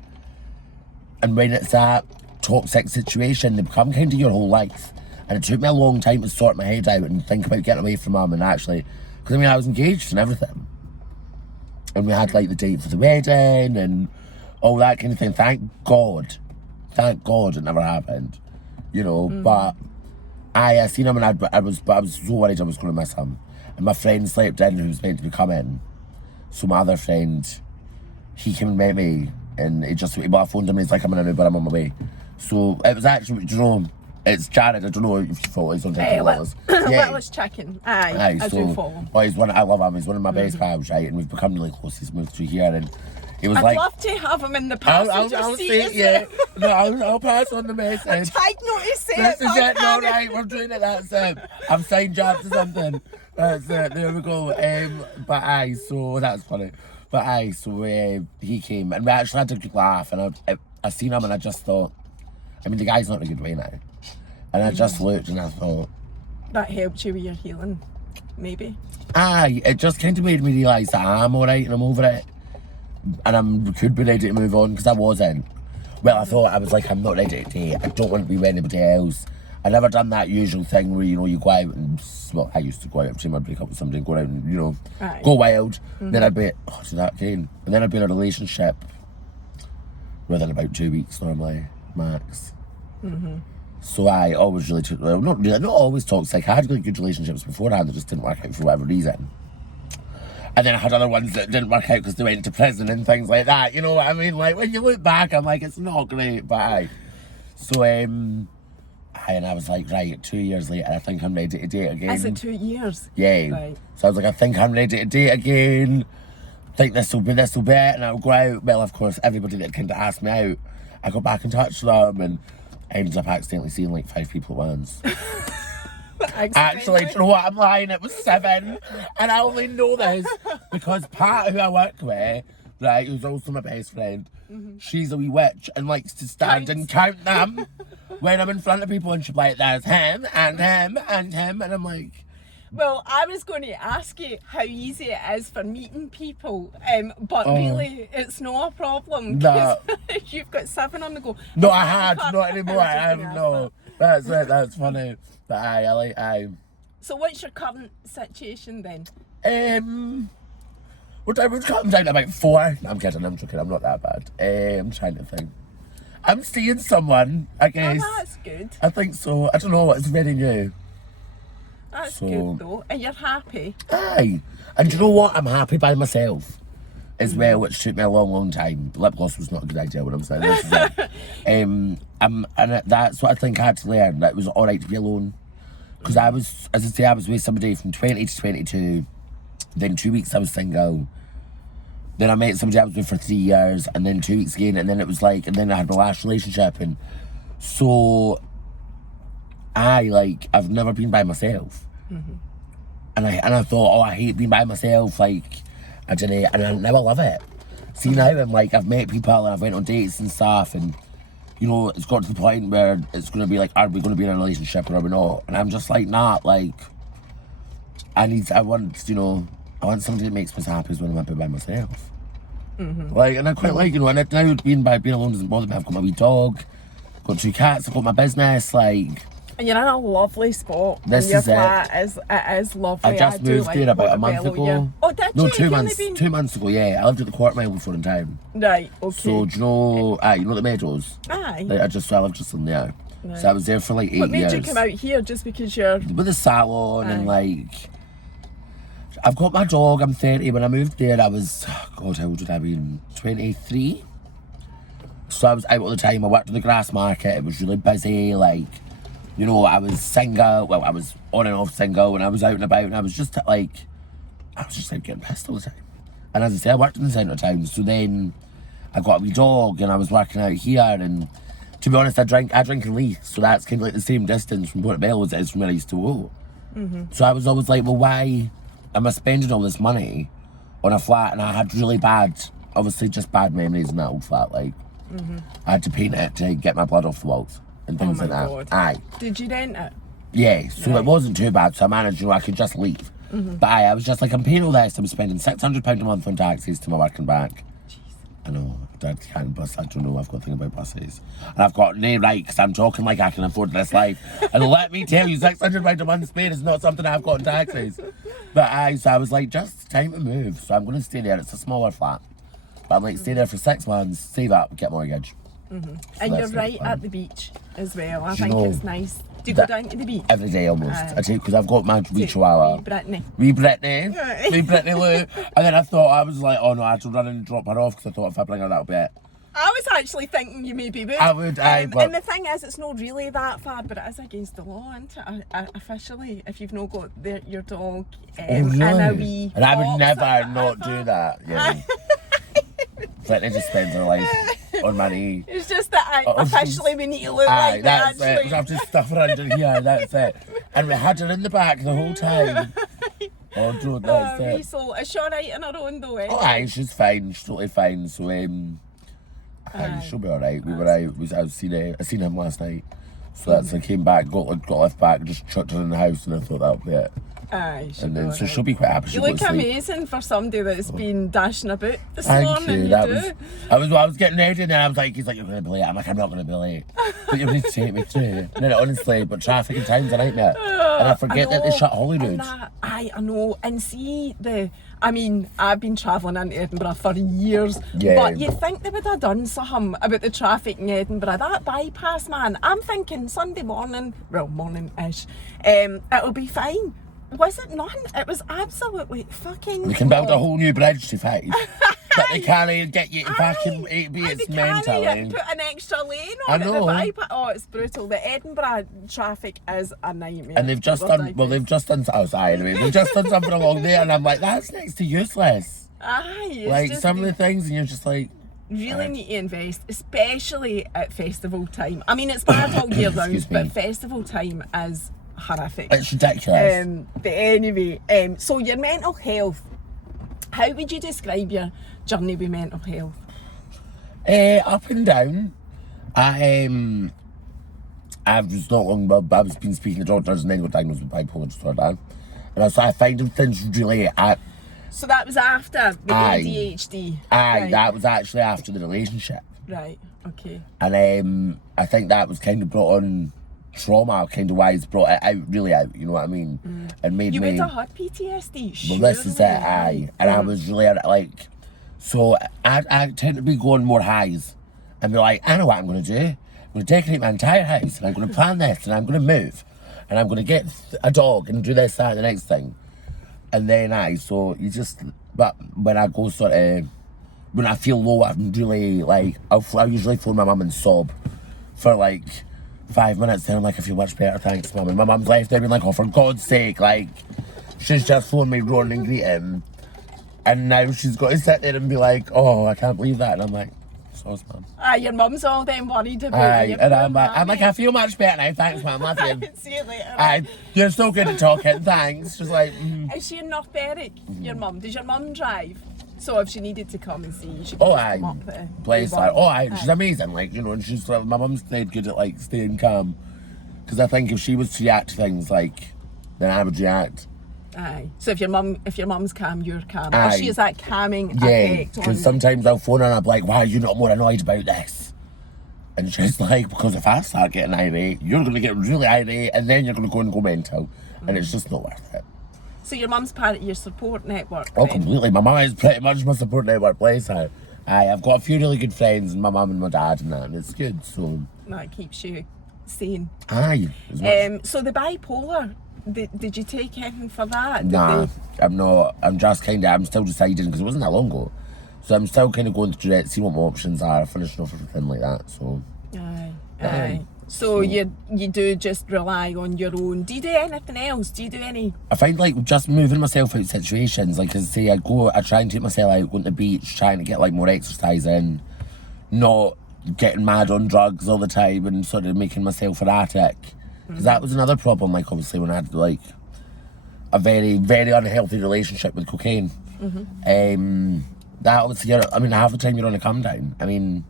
and when it's that toxic situation, they become kind of your whole life. And it took me a long time to sort my head out and think about getting away from him and actually, because I was engaged and everything. And we had like the date for the wedding and all that kind of thing. Thank God it never happened, but I seen him and I was so worried I was going to miss him. And my friend slept in who was meant to be coming. So my other friend, he came and met me and I phoned him and he's like, I'm in an Uber, I'm on my way. So it was actually, it's Jared, I don't know if you follow, he's on TikTok. Well, was checking. I do follow. Oh, I love him, he's one of my best pals, right? And we've become really close, he's moved through here and he was I'd love to have him in the passenger I'll seat. say it, yeah. No, I'll pass on the message. I tried not to say This it, is it, no, right, we're doing it, that's it. I've signed you up to something. That's it, there we go. So that's funny. So he came and we actually had a good laugh and I seen him and I just thought, the guy's not in a good way now. And I just looked and I thought... That helped you with your healing, maybe? It just kind of made me realise that I'm alright and I'm over it. And I could be ready to move on because I wasn't. Well, I was like, I'm not ready to date. I don't want to be with anybody else. I never done that usual thing where, you go out and, well, I used to go out every time I'd break up with somebody and go out and, go wild. Then I'd be, so that again. And then I'd be in a relationship within about 2 weeks normally, max. So I always really took, well, not always toxic. I had really good relationships beforehand that just didn't work out for whatever reason. And then I had other ones that didn't work out because they went to prison and things like that. You know what I mean? Like, when you look back, I'm like, it's not great, but So, and I was like, right, 2 years later, I think I'm ready to date again. Is it 2 years? Yeah. Right. So I was like, I think I'm ready to date again. I think this will be it, and I'll go out. Well, of course, everybody that kind of asked me out, I got back in touch with them, and I ended up accidentally seeing like 5 people at once. Actually, do you know what? I'm lying. It was 7, and I only know this because Pat, who I work with, right, who's also my best friend, she's a wee witch and likes to stand and count them when I'm in front of people, and she's like, "There's him and him and him," and I'm like. Well, I was going to ask you how easy it is for meeting people, but really, it's not a problem. No. You've got 7 on the go. No, I had, not anymore. I have no. That's it. That's funny. But I. So, what's your current situation then? We're coming down to about 4. I'm kidding. I'm joking. I'm not that bad. I'm trying to think. I'm seeing someone. I guess. Oh, that's good. I think so. I don't know. It's very new. That's good though, and you're happy. Aye, and do you know what? I'm happy by myself as well, which took me a long time. Lip gloss was not a good idea when I'm saying this. Is it? And that's what I think I had to learn. That it was all right to be alone, because I was, as I say, I was with somebody from 20 to 22. Then 2 weeks I was single. Then I met somebody I was with for 3 years, and then 2 weeks again, and then it was like, and then I had my last relationship, and so. I've never been by myself. And I thought, I hate being by myself, like, I didn't, and now I love it. See, now I'm like, I've met people and I've went on dates and stuff, and, it's got to the point where it's going to be like, are we going to be in a relationship or are we not? And I'm just like, nah, like, I want somebody that makes me happy when I'm by myself. Like, and I quite like, and now being alone doesn't bother me. I've got my wee dog, got 2 cats, I've got my business, like, And you're in a lovely spot. This and your is it. flat is lovely. I just do moved like there about a Portobello, month ago. yeah. Oh, did No, you? 2 You've only months. been- 2 months ago, yeah. I lived at the quarter mile before in town. Right, okay. So do you know the Meadows? Aye. Like, I lived just in there. Right. So I was there for like 8 What made years. you come out here? Just because you're... With the salon and Aye. like, I've got my dog. I'm 30. When I moved there, I was, God, how old would I have been? 23. So I was out all the time. I worked at the grass market. It was really busy. Like, you know, I was single. Well, I was on and off single, and I was out and about, and I was just like getting pissed all the time. And as I say, I worked in the centre of town. So then I got a wee dog, and I was working out here. And to be honest, I drink in Leith, so that's kind of like the same distance from Portobello as it is from where I used to go. So I was always like, well, why am I spending all this money on a flat? And I had really bad, obviously just bad memories in that old flat. Like, I had to paint it to get my blood off the walls and things my like that. God. Aye. Did you rent it? Yeah, so it wasn't too bad. So I managed, I could just leave. But I was just like, I'm paying all this. I'm spending £600 a month on taxis to my work and back. I know, I can't bus. I don't know. I've got a thing about buses, and I've got no right because I'm talking like I can afford this life. And let me tell you, £600 a month Spain is not something I've got in taxis. But so I was like, just time to move. So I'm going to stay there. It's a smaller flat, but I'm like, stay there for 6 months, save up, get mortgage. And that's you're the right plan. at the beach as well. I Do you think know it's nice. Do you go that- down to the beach? Every day almost. Aye. I take because I've got my wee chihuahua. Wee Brittany. Wee Brittany, Aye. wee Brittany Lou. And then I thought, I was like, oh no, I had to run and drop her off because I thought if I bring her that'll be it. I was actually thinking you maybe would. I would, aye, but- And the thing is, it's not really that far, but it is against the law, isn't it? Officially, if you've not got your dog in a wee And I would box never or not whatever. do that. Yeah. Brittany just spends her life on my knee. It's just that Oh, officially we need to look Aye, like that. that's it. We have to stuff her under here, that's it. And we had her in the back the whole time. Oh, dude, that's Wee it. soul. Is she alright on her own though, eh? Oh, aye, she's fine. She's totally fine. So, aye, Aye. she'll be alright. We were out. I seen him last night. So that's I came back, got left back, just chucked her in the house, and I thought that'll be it. Aye, And then so she'll be quite happy. You She'll go look to sleep. amazing for somebody that's been dashing about this Thank morning. you. You That do. was. I was getting ready, and then I was like, he's like, you're going to be late. I'm like, I'm not going to be late. But you need to take me through. And then honestly, but traffic in town's a nightmare. And I forget that they know, shut and Holyrood. that- Aye, I know. And see I mean, I've been travelling into Edinburgh for years, Yeah. but you'd think they would have done something about the traffic in Edinburgh. That bypass, man, I'm thinking Sunday morning, well, morning-ish, it'll be fine. Was it none? It was absolutely fucking We can build a clog. whole new bridge to 5. But they can't get you fucking 8B. And It's they can't mental. put an extra lane I on it. know. The bypass. Oh, it's brutal. The Edinburgh traffic is a nightmare. And they've just We're done, digress. well, they've just done, oh, sorry, anyway, they've just done something along there, and I'm like, that's next to useless. Aye, it's Like, just some of the things, and you're just like, really need to invest, especially at festival time. I mean, it's bad all year round, Excuse me. but festival time is horrific. it's ridiculous. But anyway, so your mental health. How would you describe your journey with mental health? Up and down. I've just not long, I was been speaking to doctors and then got diagnosed with bipolar disorder. And so I find things really, So that was after the Aye. ADHD. aye, right. that was actually after the relationship. Right. Okay. And I think that was kind of brought on trauma, kind of why it's brought it out, really out, you know what I mean? And made You me... would have had PTSD. Well, this is it, surely. aye. And I was really like, so I tend to be going more highs and be like, I know what I'm going to do. I'm going to decorate my entire house and I'm going to plan this and I'm going to move and I'm going to get a dog and do this, that, and the next thing. And then so you just, but when I go sort of, when I feel low, I'm really like, I'll usually phone my mum and sob for like 5 minutes, then I'm like, I feel much better, thanks mum. And my mum's left there being like, oh, for God's sake, like, she's just phoned me roaring and greeting. And now she's got to sit there and be like, oh, I can't believe that. And I'm like, so mum. Aye, your mum's all then worried about Aye, you. and I'm like, I feel much better now, thanks mum, love you. See you later. Aye, you're so good at talking, thanks. She's like, Is she in North Berwick, your mum? Does your mum drive? So if she needed to come and see you, she could oh, just aye, come up there. bless her. Oh, aye, she's amazing, like, you know, and she's, my mum's dead good at, like, staying calm. Because I think if she was to react to things, like, then I would react. Aye. So if your mum's calm, you're calm. Aye. Or she has that calming Yeah, effect on. because sometimes I'll phone her and I'm like, why are you not more annoyed about this? And she's like, because if I start getting irate, you're going to get really irate and then you're going to go mental. And it's just not worth it. So your mum's part of your support network? Oh, then? completely. My mum is pretty much my support network, bless her. I've got a few really good friends, my mum and my dad and that, and it's good, so... That keeps you sane. Aye. As much. So the bipolar, did you take anything for that? Nah, I'm not. I'm just I'm still deciding, because it wasn't that long ago. So I'm still kind of going through it, seeing what my options are, finishing off everything like that, so... Aye. So you do just rely on your own. Do you do anything else? Do you do any... I find like just moving myself out of situations, like as I say, I try and take myself out, going to the beach, trying to get like more exercise in, not getting mad on drugs all the time and sort of making myself erratic. Because that was another problem, like obviously when I had like a very, very unhealthy relationship with cocaine. That obviously, I mean, half the time you're on a come down. I mean,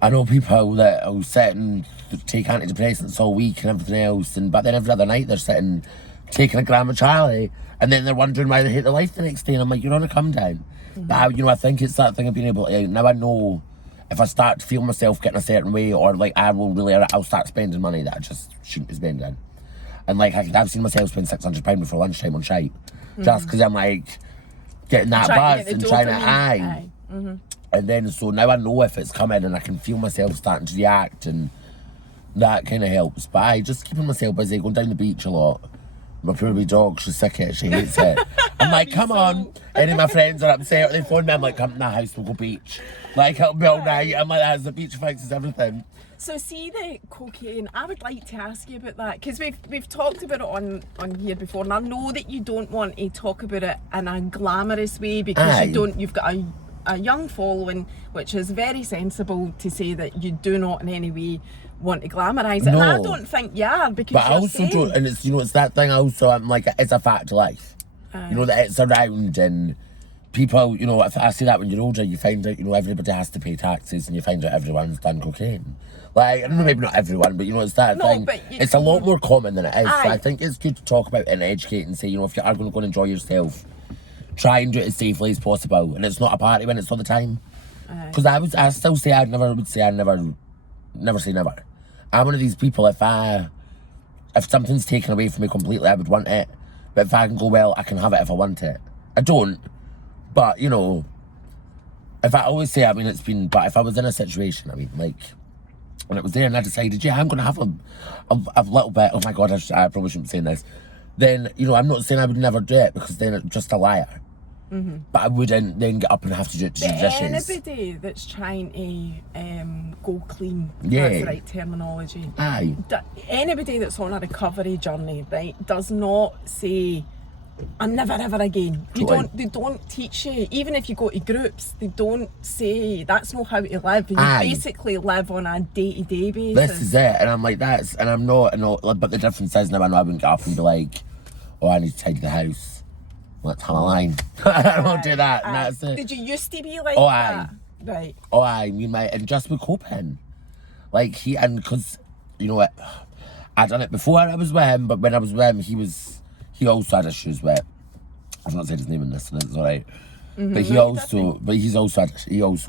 I know people that will sit and take antidepressants all week and everything else, but then every other night they're sitting taking a gram of Charlie, and then they're wondering why they hate their life the next day. And I'm like, you're on a come down. But I think it's that thing of being able to, now I know if I start to feel myself getting a certain way, or like I'll start spending money that I just shouldn't be spending. And like I've seen myself spend £600 before lunchtime on shite, just because I'm like getting that buzz and trying to aye. And then so now I know if it's coming and I can feel myself starting to react, and that kind of helps. But I just keeping myself busy, going down the beach a lot. My poor wee dog, she's sick of it, she hates it. I'm like, come on. Any of my friends are upset, they phone me, I'm like, come to my house, we'll go beach. Like, it'll be all night. I'm like, that's the beach fixes everything. So see the cocaine, I would like to ask you about that, because we've talked about it on here before, and I know that you don't want to talk about it in a glamorous way, because you've got a young following, which is very sensible to say that you do not in any way want to glamorise it. No. And I don't think you are, because but I also don't, and it's, it's that thing also, I'm like, it's a fact of life. That it's around, and people, if I say that when you're older, you find out, everybody has to pay taxes, and you find out everyone's done cocaine. Like, I don't know, maybe not everyone, but it's that thing. But it's a lot more common than it is. So I think it's good to talk about it and educate and say, if you are going to go and enjoy yourself, try and do it as safely as possible. And it's not a party when it's all the time. Because I still say I never say never. I'm one of these people, if something's taken away from me completely, I would want it. But if I can go, well, I can have it if I want it. I don't. But, if I always say, but if I was in a situation, like, when it was there and I decided, I'm going to have a little bit, oh my God, I probably shouldn't be saying this. Then, I'm not saying I would never do it, because then it's just a liar. But I wouldn't then get up and have to do it to do dishes. Anybody that's trying to go clean, Yeah. that's the right terminology. Aye. Anybody that's on a recovery journey, right, does not say, I'm never ever again. They don't teach you, even if you go to groups, they don't say that's not how to live. You basically live on a day-to-day basis. This is it, and I'm like, and I'm not, but the difference is now I know I wouldn't get up and be like, oh, I need to tidy the house. Let's have a line. I don't do that, and that's it. Did you used to be like that? Aye. Right. Oh, aye, and just with coping. Like, because, I'd done it before I was with him, but when I was with him, he also had issues with, I've not said his name in this, and it's alright. But he also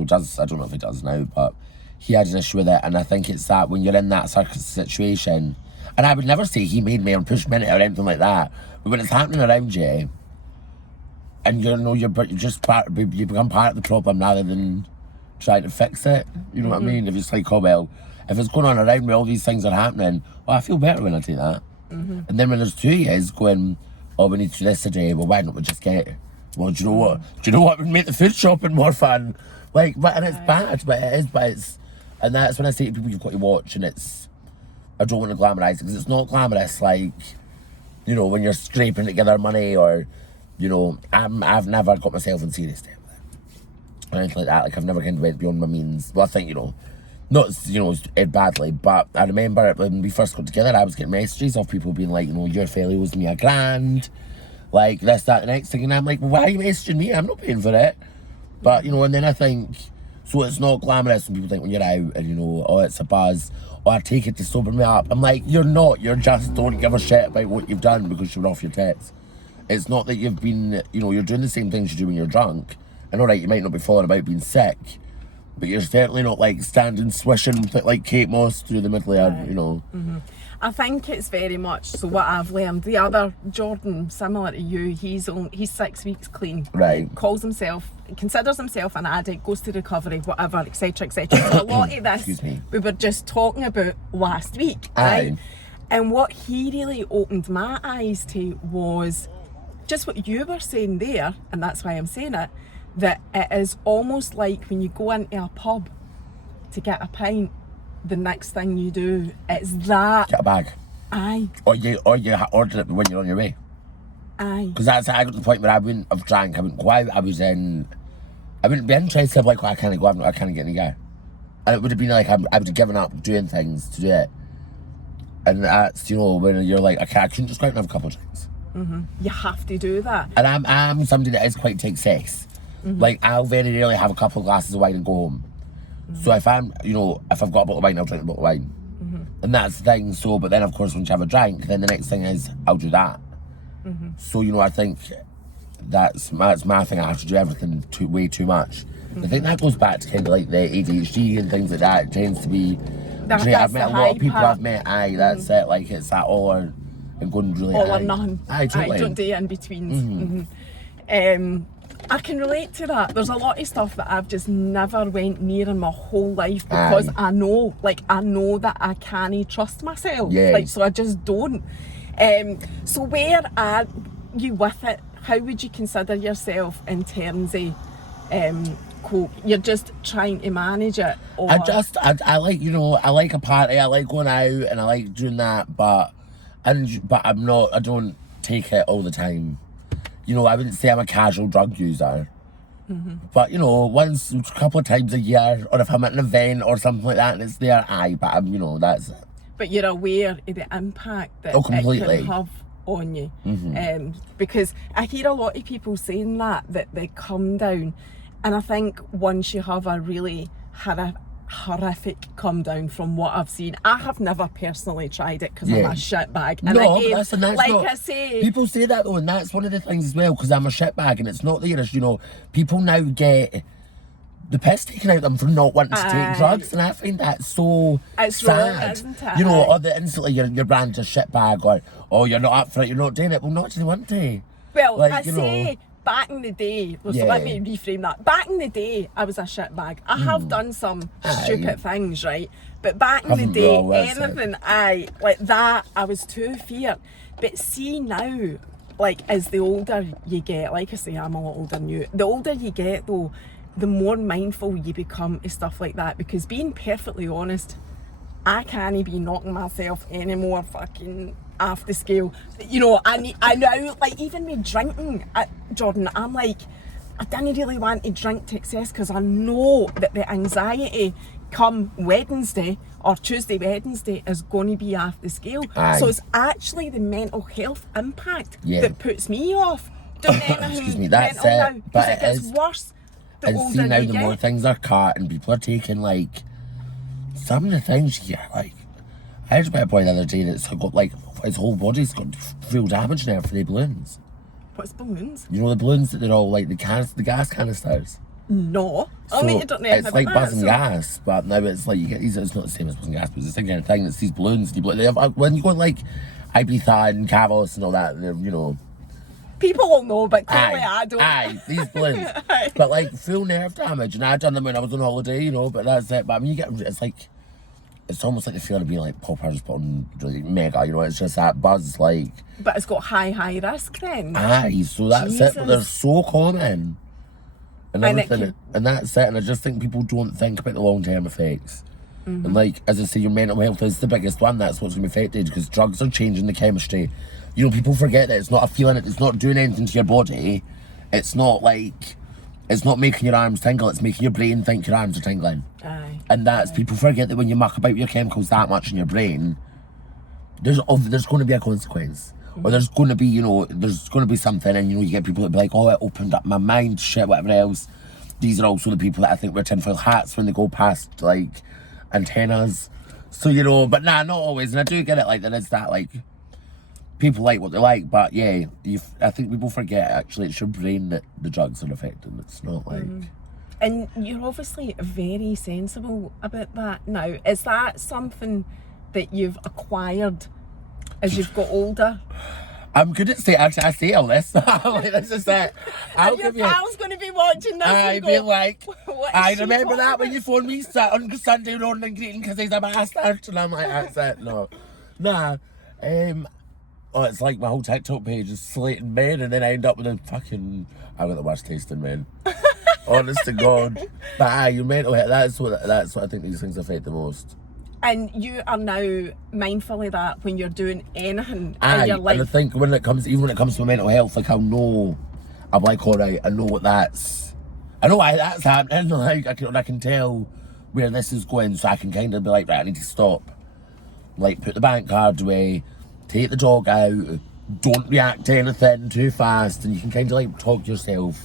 does, I don't know if he does now, but he had an issue with it, and I think it's that when you're in that situation, and I would never say he made me or pushed me into it or anything like that, but when it's happening around you, and you're just you become part of the problem rather than trying to fix it. You know what I mean? If it's like, oh well, if it's going on around me, all these things are happening, well, I feel better when I do that. And then when there's 2 years going, oh, we need to do this today, well, why don't we just get it? Well, do you know what? Do you know what would make the food shopping more fun? Like, and it's bad, but it is, and that's when I say to people, you've got to watch, and I don't want to glamorise it, because it's not glamorous, like, when you're scraping together money, or, I've never got myself in serious debt with it. Or anything like that, like, I've never kind of went beyond my means. Well, I think, not, badly, but I remember when we first got together, I was getting messages of people being like, your fella owes me $1,000, like, this, that, the next thing, and I'm like, well, why are you messaging me? I'm not paying for it. But, and then I think, so it's not glamorous when people think when you're out and, oh, it's a buzz, or I take it to sober me up. I'm like, you're not, you're just don't give a shit about what you've done because you're off your tits. It's not that you've been, you're doing the same things you do when you're drunk. And all right, you might not be falling about being sick, but you're certainly not like standing swishing like Kate Moss through the middle of, you know. I think it's very much so what I've learned. The other Jordan, similar to you, he's 6 weeks clean. Right. Considers himself an addict, goes to recovery, whatever, etc., etc. So a lot of this Excuse me. we were just talking about last week, Aye. right? And what he really opened my eyes to was just what you were saying there, and that's why I'm saying it, that it is almost like when you go into a pub to get a pint, the next thing you do, it's that. Get a bag. Aye, Or you order it when you're on your way. aye. Because I got to the point where I wouldn't have drank. I wouldn't go out. I wouldn't be interested. Like, I can't go out. I can't get any guy. And it would have been like I would have given up doing things to do it. And that's, you know, when you're like, I couldn't just go out and have a couple of drinks. You have to do that. And I'm somebody that is quite to excess. Like, I'll very rarely have a couple of glasses of wine and go home. So if I've got a bottle of wine, I'll drink a bottle of wine. And that's the thing. So, but then of course, once you have a drink, then the next thing is, I'll do that. So, you know, I think that's my thing. I have to do everything way too much. I think that goes back to kind of like the ADHD and things like that. It tends to be, That's I've met the a lot of high people part. I've met, that's it. Like, it's that all or, and going really All high. or none. Aye, totally. Don't do in betweens. I can relate to that. There's a lot of stuff that I've just never went near in my whole life because Aye. I know that I can't trust myself. Yeah. Like, so I just don't. So where are you with it? How would you consider yourself in terms of coke? You're just trying to manage it, or I like, you know, I like a party, I like going out and I like doing that, but I don't take it all the time. You know, I wouldn't say I'm a casual drug user. But, you know, once, a couple of times a year, or if I'm at an event or something like that and it's there, but I'm, you know, that's it. but you're aware of the impact that Oh, it completely. can have on you. Because I hear a lot of people saying that they come down, and I think once you have a really horrific come down from what I've seen, I have never personally tried it because I'm Yeah. a shitbag. And No, again, but that's like not, I say, people say that though, and that's one of the things as well, because I'm a shitbag, and it's not there. It's, you know, people now get the piss taken out of them for not wanting to Aye. take drugs, and I find that so It's sad. wrong, isn't it? You know, Aye. or the instantly you're branded a shitbag, or oh, you're not up for it, you're not doing it. Well, not till you want to. well, like, I you say know. back in the day, so Yeah. let me reframe that. Back in the day, I was a shitbag. I have done some Aye. stupid things, right? But back in Haven't the we day, all, that's it. anything like that, I was too feared. But see now, like as the older you get, like I say, I'm a lot older than you. The older you get though, the more mindful you become of stuff like that. Because being perfectly honest, I can't be knocking myself any more fucking off the scale. You know, I know, like even me drinking, Jordan, I'm like, I didn't really want to drink to excess because I know that the anxiety come Wednesday or Tuesday, Wednesday is going to be off the scale. Aye. So it's actually the mental health impact Yeah. that puts me off doing anything Excuse me, that's mental it. now. But Because it it gets is- worse the And older see now, you the get. more things are cut and people are taking, like, some of the things you get, like, I just met a boy the other day that's got, like, his whole body's got real damage now for the balloons. What's balloons? You know, the balloons that they're all, like, the gas canisters. No. I mean, you don't know it's about like that, buzzing so- gas, but now it's like, you get these, it's not the same as buzzing gas, but it's the same kind of thing. It's these balloons, when you go, like, Ibiza and Cavos and all that, they're, you know, People will know, but clearly I don't. these balloons. But like full nerve damage, and I done them when I was on holiday, you know. But that's it. But I mean, it's like, it's almost like the feeling of being like poppers, but on really mega, you know. It's just that buzz, like. But it's got high risk then. So that's it. But they're Jesus. so common, and And it everything, and that's it. And I just think people don't think about the long term effects. And like, as I say, your mental health is the biggest one. That's what's going to be affected because drugs are changing the chemistry. You know, people forget that it's not a feeling, it's not doing anything to your body. It's not like, it's not making your arms tingle, it's making your brain think your arms are tingling. Aye. And that's, people forget that when you muck about your chemicals that much in your brain, there's going to be a consequence. Or there's going to be, you know, there's going to be something, and you know, you get people that be like, oh, it opened up my mind, shit, whatever else. These are also the people that I think wear tinfoil hats when they go past, like, antennas. So, you know, but nah, not always. And I do get it, like, there is that, like, people like what they like, but yeah, I think people forget, actually, it's your brain that the drugs are affecting. It's not like... And you're obviously very sensible about that now. Is that something that you've acquired as you've got older? I'm good at saying, actually, I say all this. Like, this is it. I'll And your give you. pal's going to be watching this I and be go, like, "What is I she remember talking that when about?" you phoned me on Sunday morning and greeting because he's a bastard. And I'm like, that's it. No. Nah. Oh, it's like my whole TikTok page is slating men, and then I end up with a fucking. I've got the worst taste in men. Honest to God. But your mental health, that's what I think these things affect the most. And you are now mindful of that when you're doing anything in your And life. I think even when it comes to my mental health, like I'll know, I'm like, all right, I know why that's happening. Like I can tell where this is going, so I can kind of be like, right, I need to stop. Like, put the bank card away, take the dog out, don't react to anything too fast, and you can kind of like talk yourself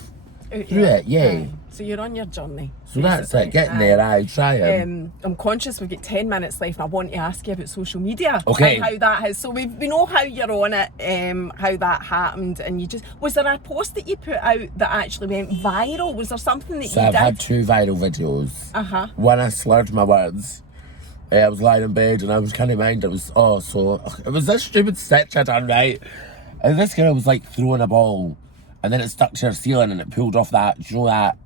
through it. Yeah. Aye. So you're on your journey. So that's basically. it. Getting Aye. there, I try it. I'm conscious we've got 10 minutes left, and I want to ask you about social media. Okay. And how that has. So we know how you're on it, how that happened, and you just. Was there a post that you put out that actually went viral? Was there something that So you I've did? had 2 viral videos. Uh-huh. One, I slurred my words. I was lying in bed and I was kind of mind. It was this stupid stitch I done, right? And this girl was like throwing a ball, and then it stuck to her ceiling and it pulled off that. Do you know that?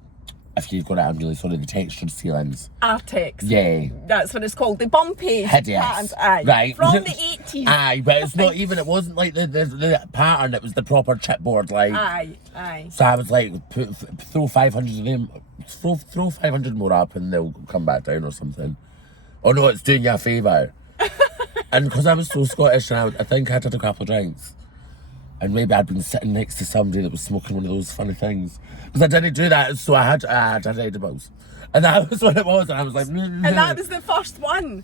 If you've got it, I'm really sorry. The textured ceilings. Artex. Yeah. That's what it's called. The bumpy Hideous. patterns. Aye. Right. From the 80s. Aye, but it's not even. It wasn't like the pattern. It was the proper chipboard. Like. Aye. So I was like, throw 500 of them. Throw 500 more up, and they'll come back down or something. Oh no, it's doing you a favour. And because I was so Scottish, and I think I'd had a couple of drinks, and maybe I'd been sitting next to somebody that was smoking one of those funny things, because I didn't do that, so I had edibles, and that was what it was, and I was like, And that was the first one.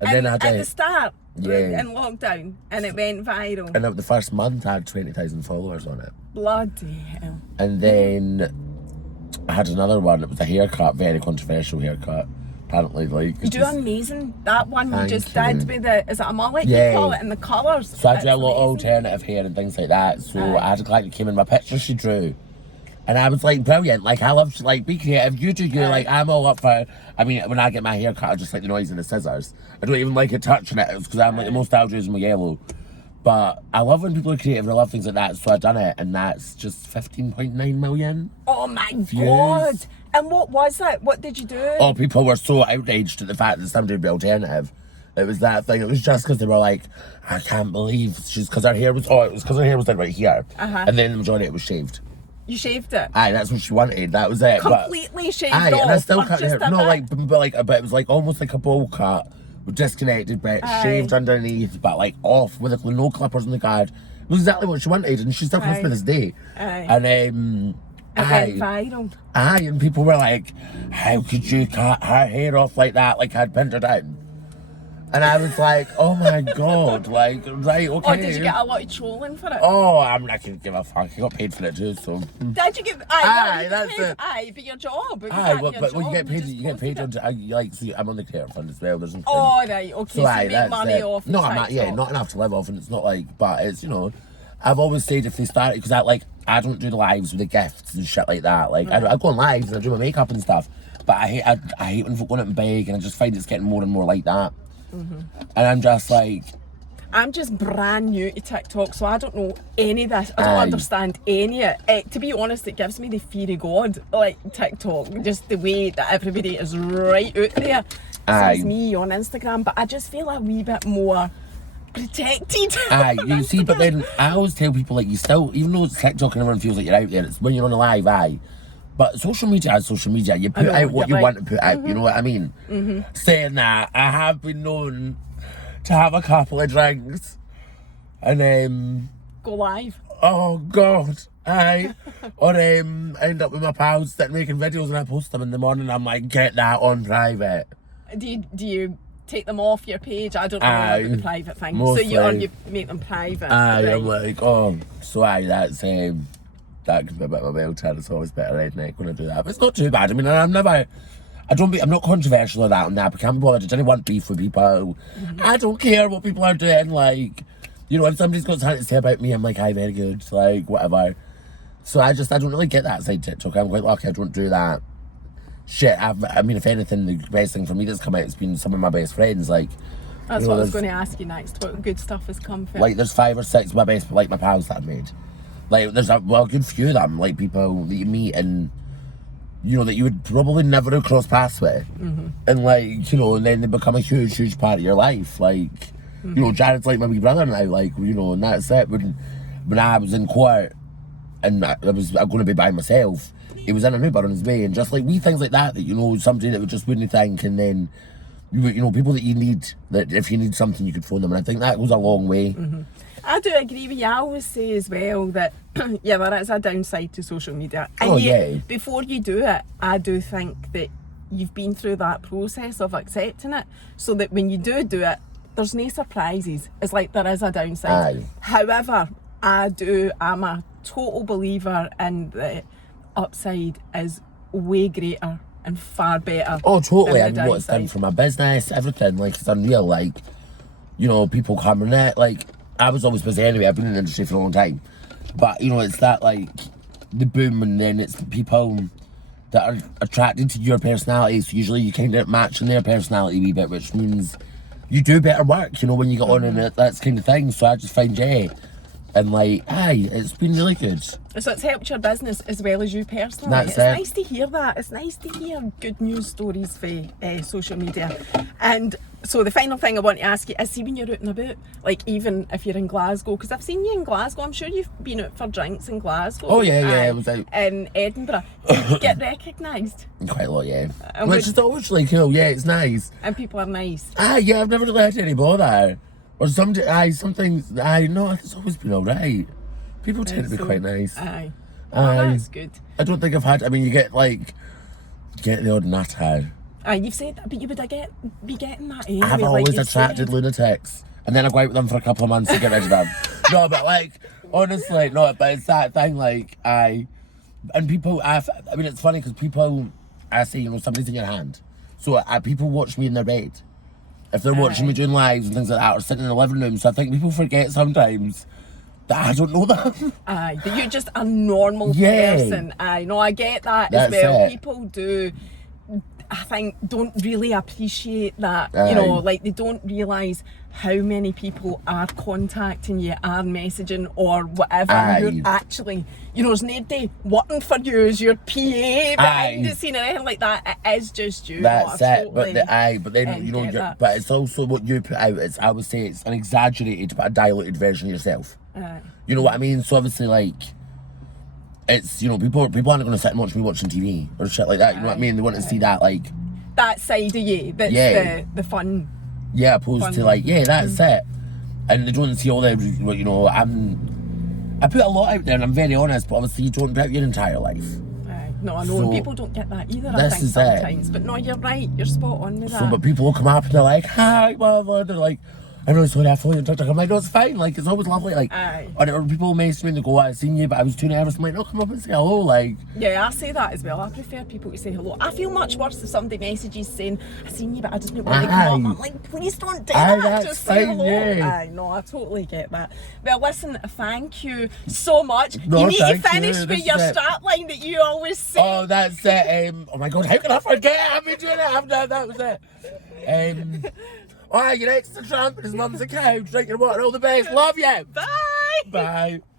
And then I at did. the start, Yeah. in lockdown, and it went viral. and the first month I had 20,000 followers on it, Bloody hell. and then I had another one. It was a haircut, very controversial haircut. Apparently, like You do amazing. That one you Thank just you. did with the, is it a mullet Yeah. you call it, and the colours? So I do a It's lot of amazing. alternative hair and things like that. So Aye. I had a client that came in, my picture she drew. And I was like, brilliant. Like, I love, like, be creative. You do you. Aye. Like, I'm all up for, I mean, when I get my hair cut, I just like the noise of the scissors. I don't even like it touching it. It's because I'm like, the most I'll do is my yellow. But I love when people are creative and I love things like that. So I done it, and that's just 15.9 million. Oh my Views. God. And what was it? What did you do? Oh, people were so outraged at the fact that somebody would be alternative. It was that thing. It was just because they were like, I can't believe she's, because her hair was, it was because her hair was like right here. Uh-huh. And then the majority of it was shaved. You shaved it? Aye, that's what she wanted. That was it. Completely shaved Aye, off? and I still or cut just hair. a No, bit? but it was like almost like a bowl cut, with disconnected bits, Aye. shaved underneath, but like off with no clippers in the card. It was exactly what she wanted, and she still comes Aye. to this day. Aye. And It went viral. Aye, and people were like, how could you cut her hair off like that, like I'd pinned her down? And I was like, oh my God, like, right, okay. Oh, did you get a lot of trolling for it? Oh, I'm not gonna give a fuck. I got paid for it too, so. Did you get? Aye, you that's paid, it. Aye, but your job. Aye, but your when you get job, paid, just you get paid posted on. it. Like, so I'm on the creator fund as well. There's nothing. Oh, right, okay. So, you make money it. off. No, the I'm not. Yeah, TikTok. not enough to live off, and it's not like. But it's I've always said if they start because I don't do the lives with the gifts and shit like that. Like I go on lives and I do my makeup and stuff. But I hate when folk go out and beg, and I just find it's getting more and more like that. Mm-hmm. And I'm just like, I'm just brand new to TikTok, so I don't know any of this. I don't Aye. understand any of it. To be honest, it gives me the fear of God, like TikTok, just the way that everybody is right out there. Aye. Seems me on Instagram, but I just feel a wee bit more protected. aye, on you see, but Instagram. then I always tell people like you still, even though it's TikTok and everyone feels like you're out there, it's when you're on a live, aye. But social media is social media. You put know, out what you you're want right. to put out. You know what I mean? Saying that, I have been known to have a couple of drinks, and Go live. oh God, or end up with my pals sitting making videos and I post them in the morning. I'm like, get that on private. Do you take them off your page? I don't know Aye, about the private thing. mostly. So you make them private. Aye, right. I'm like, so that's that could be a bit of a wild chat. It's always a bit of redneck when I do that, but it's not too bad. I mean, I'm not controversial or that on that. I can't be bothered. I don't want beef with people. I don't care what people are doing. Like, if somebody's got something to say about me, I'm like, hi, very good. Like, whatever. So I don't really get that side TikTok. I'm quite lucky I don't do that. shit, I mean, if anything, the best thing for me that's come out has been some of my best friends. Like, That's you know, what I was there's- going to ask you next. What good stuff has come from? like, there's 5 or 6 of my best, like, my pals that I've made. Like, there's a good few of them, like, people that you meet and, you know, that you would probably never have crossed paths with. And, like, you know, and then they become a huge part of your life. Like, you know, Jared's like my wee brother now, like, you know, and that's it. When I was in court and I'm going to be by myself, he was in an Uber on his way, and just like wee things like that, you know, somebody that would just wouldn't think, and then, you know, people that you need, that if you need something, you could phone them, and I think that goes a long way. I do agree with you. I always say as well that, yeah, there is a downside to social media. And Oh, yet, yeah. before you do it, I do think that you've been through that process of accepting it, so that when you do it, there's no surprises. It's like there is a downside. Aye. However, I'm a total believer in the upside is way greater and far better. Oh, totally. than And the what it's done downside. for my business, everything, like, it's unreal. Like, you know, people coming in, like, I was always busy anyway, I've been in the industry for a long time. But, you know, it's that, like, the boom, and then it's the people that are attracted to your personality. So usually you kind of match in their personality a wee bit, which means you do better work, you know, when you get on and that's kind of thing. So I just find, yeah, and like, aye, it's been really good. So it's helped your business as well as you personally. That's It's it. nice to hear that. It's nice to hear good news stories for social media. And so the final thing I want to ask you is, see when you're out and about, like even if you're in Glasgow, because I've seen you in Glasgow, I'm sure you've been out for drinks in Glasgow. Oh, yeah, Aye. I was out. In Edinburgh. Do you get recognised? Quite a lot, yeah. And Which is always like, you know, yeah, it's nice. And people are nice. Yeah, I've never really had any bother. Or some things, no, it's always been alright. People tend to be So, quite nice. Aye. Aye. Oh, that's good. I don't think I've had, I mean, you get the odd nutter. Aye, you've said that, but you would be getting that anyway. I've like always you attracted said. lunatics. And then I go out with them for a couple of months to get rid of them. No, but like, honestly, no, but it's that thing, like, and people, I mean, it's funny because people, I say, you know, somebody's in your hand. So people watch me in their bed. If they're watching me doing lives and things like that, or sitting in the living room. So I think people forget sometimes that I don't know them. Aye, that you're just a normal Yeah. person. Aye, no, I get that That's as well. it. People do, I think, don't really appreciate that. Aye. You know, like they don't realise how many people are contacting you, are messaging or whatever. Aye. You're actually, you know, there's nobody working for you as your PA behind Aye. the scene or anything like that. It is just you. That's No, I it. But totally but then you know, get that. but it's also what you put out. It's, I would say, it's an exaggerated but a diluted version of yourself. Aye. You know what I mean? So obviously, like, it's, you know, people aren't going to sit and watch me watching TV or shit like that. You know what I mean? They want to see that, like, That side of you, that's Yeah. the fun. yeah, opposed Fun. to like, yeah, that's it. And they don't see all the, you know, I put a lot out there and I'm very honest, but obviously you don't put out your entire life. Aye. No, I know, So, and people don't get that either, I this think, is it. sometimes. But no, you're right, you're spot on with So, that. but people will come up and they're like, hi, blah, blah. They're like, I'm really sorry, I follow you on TikTok. I'm like, no, it's fine. Like, it's always lovely. Like, Aye. or people message me and they go, I've seen you, but I was too nervous. I'm like, no, come up and say hello. Like, Yeah, I say that as well. I prefer people to say hello. I feel much worse if somebody messages saying, I seen you, but I just didn't want to come up. Aye. I'm like, please don't do Aye, that. that's Just say fine, hello. yeah. Aye, no, I totally get that. Well, listen, thank you so much. No, you need to thank finish you. with This your is it. strap line that you always say. oh, that's it. Oh my God, how can I forget? I've been doing it. I've done that. Was it. All right, your ex is a tramp and his mum's a cow. Drinking water. All the best. Love you. Bye. Bye.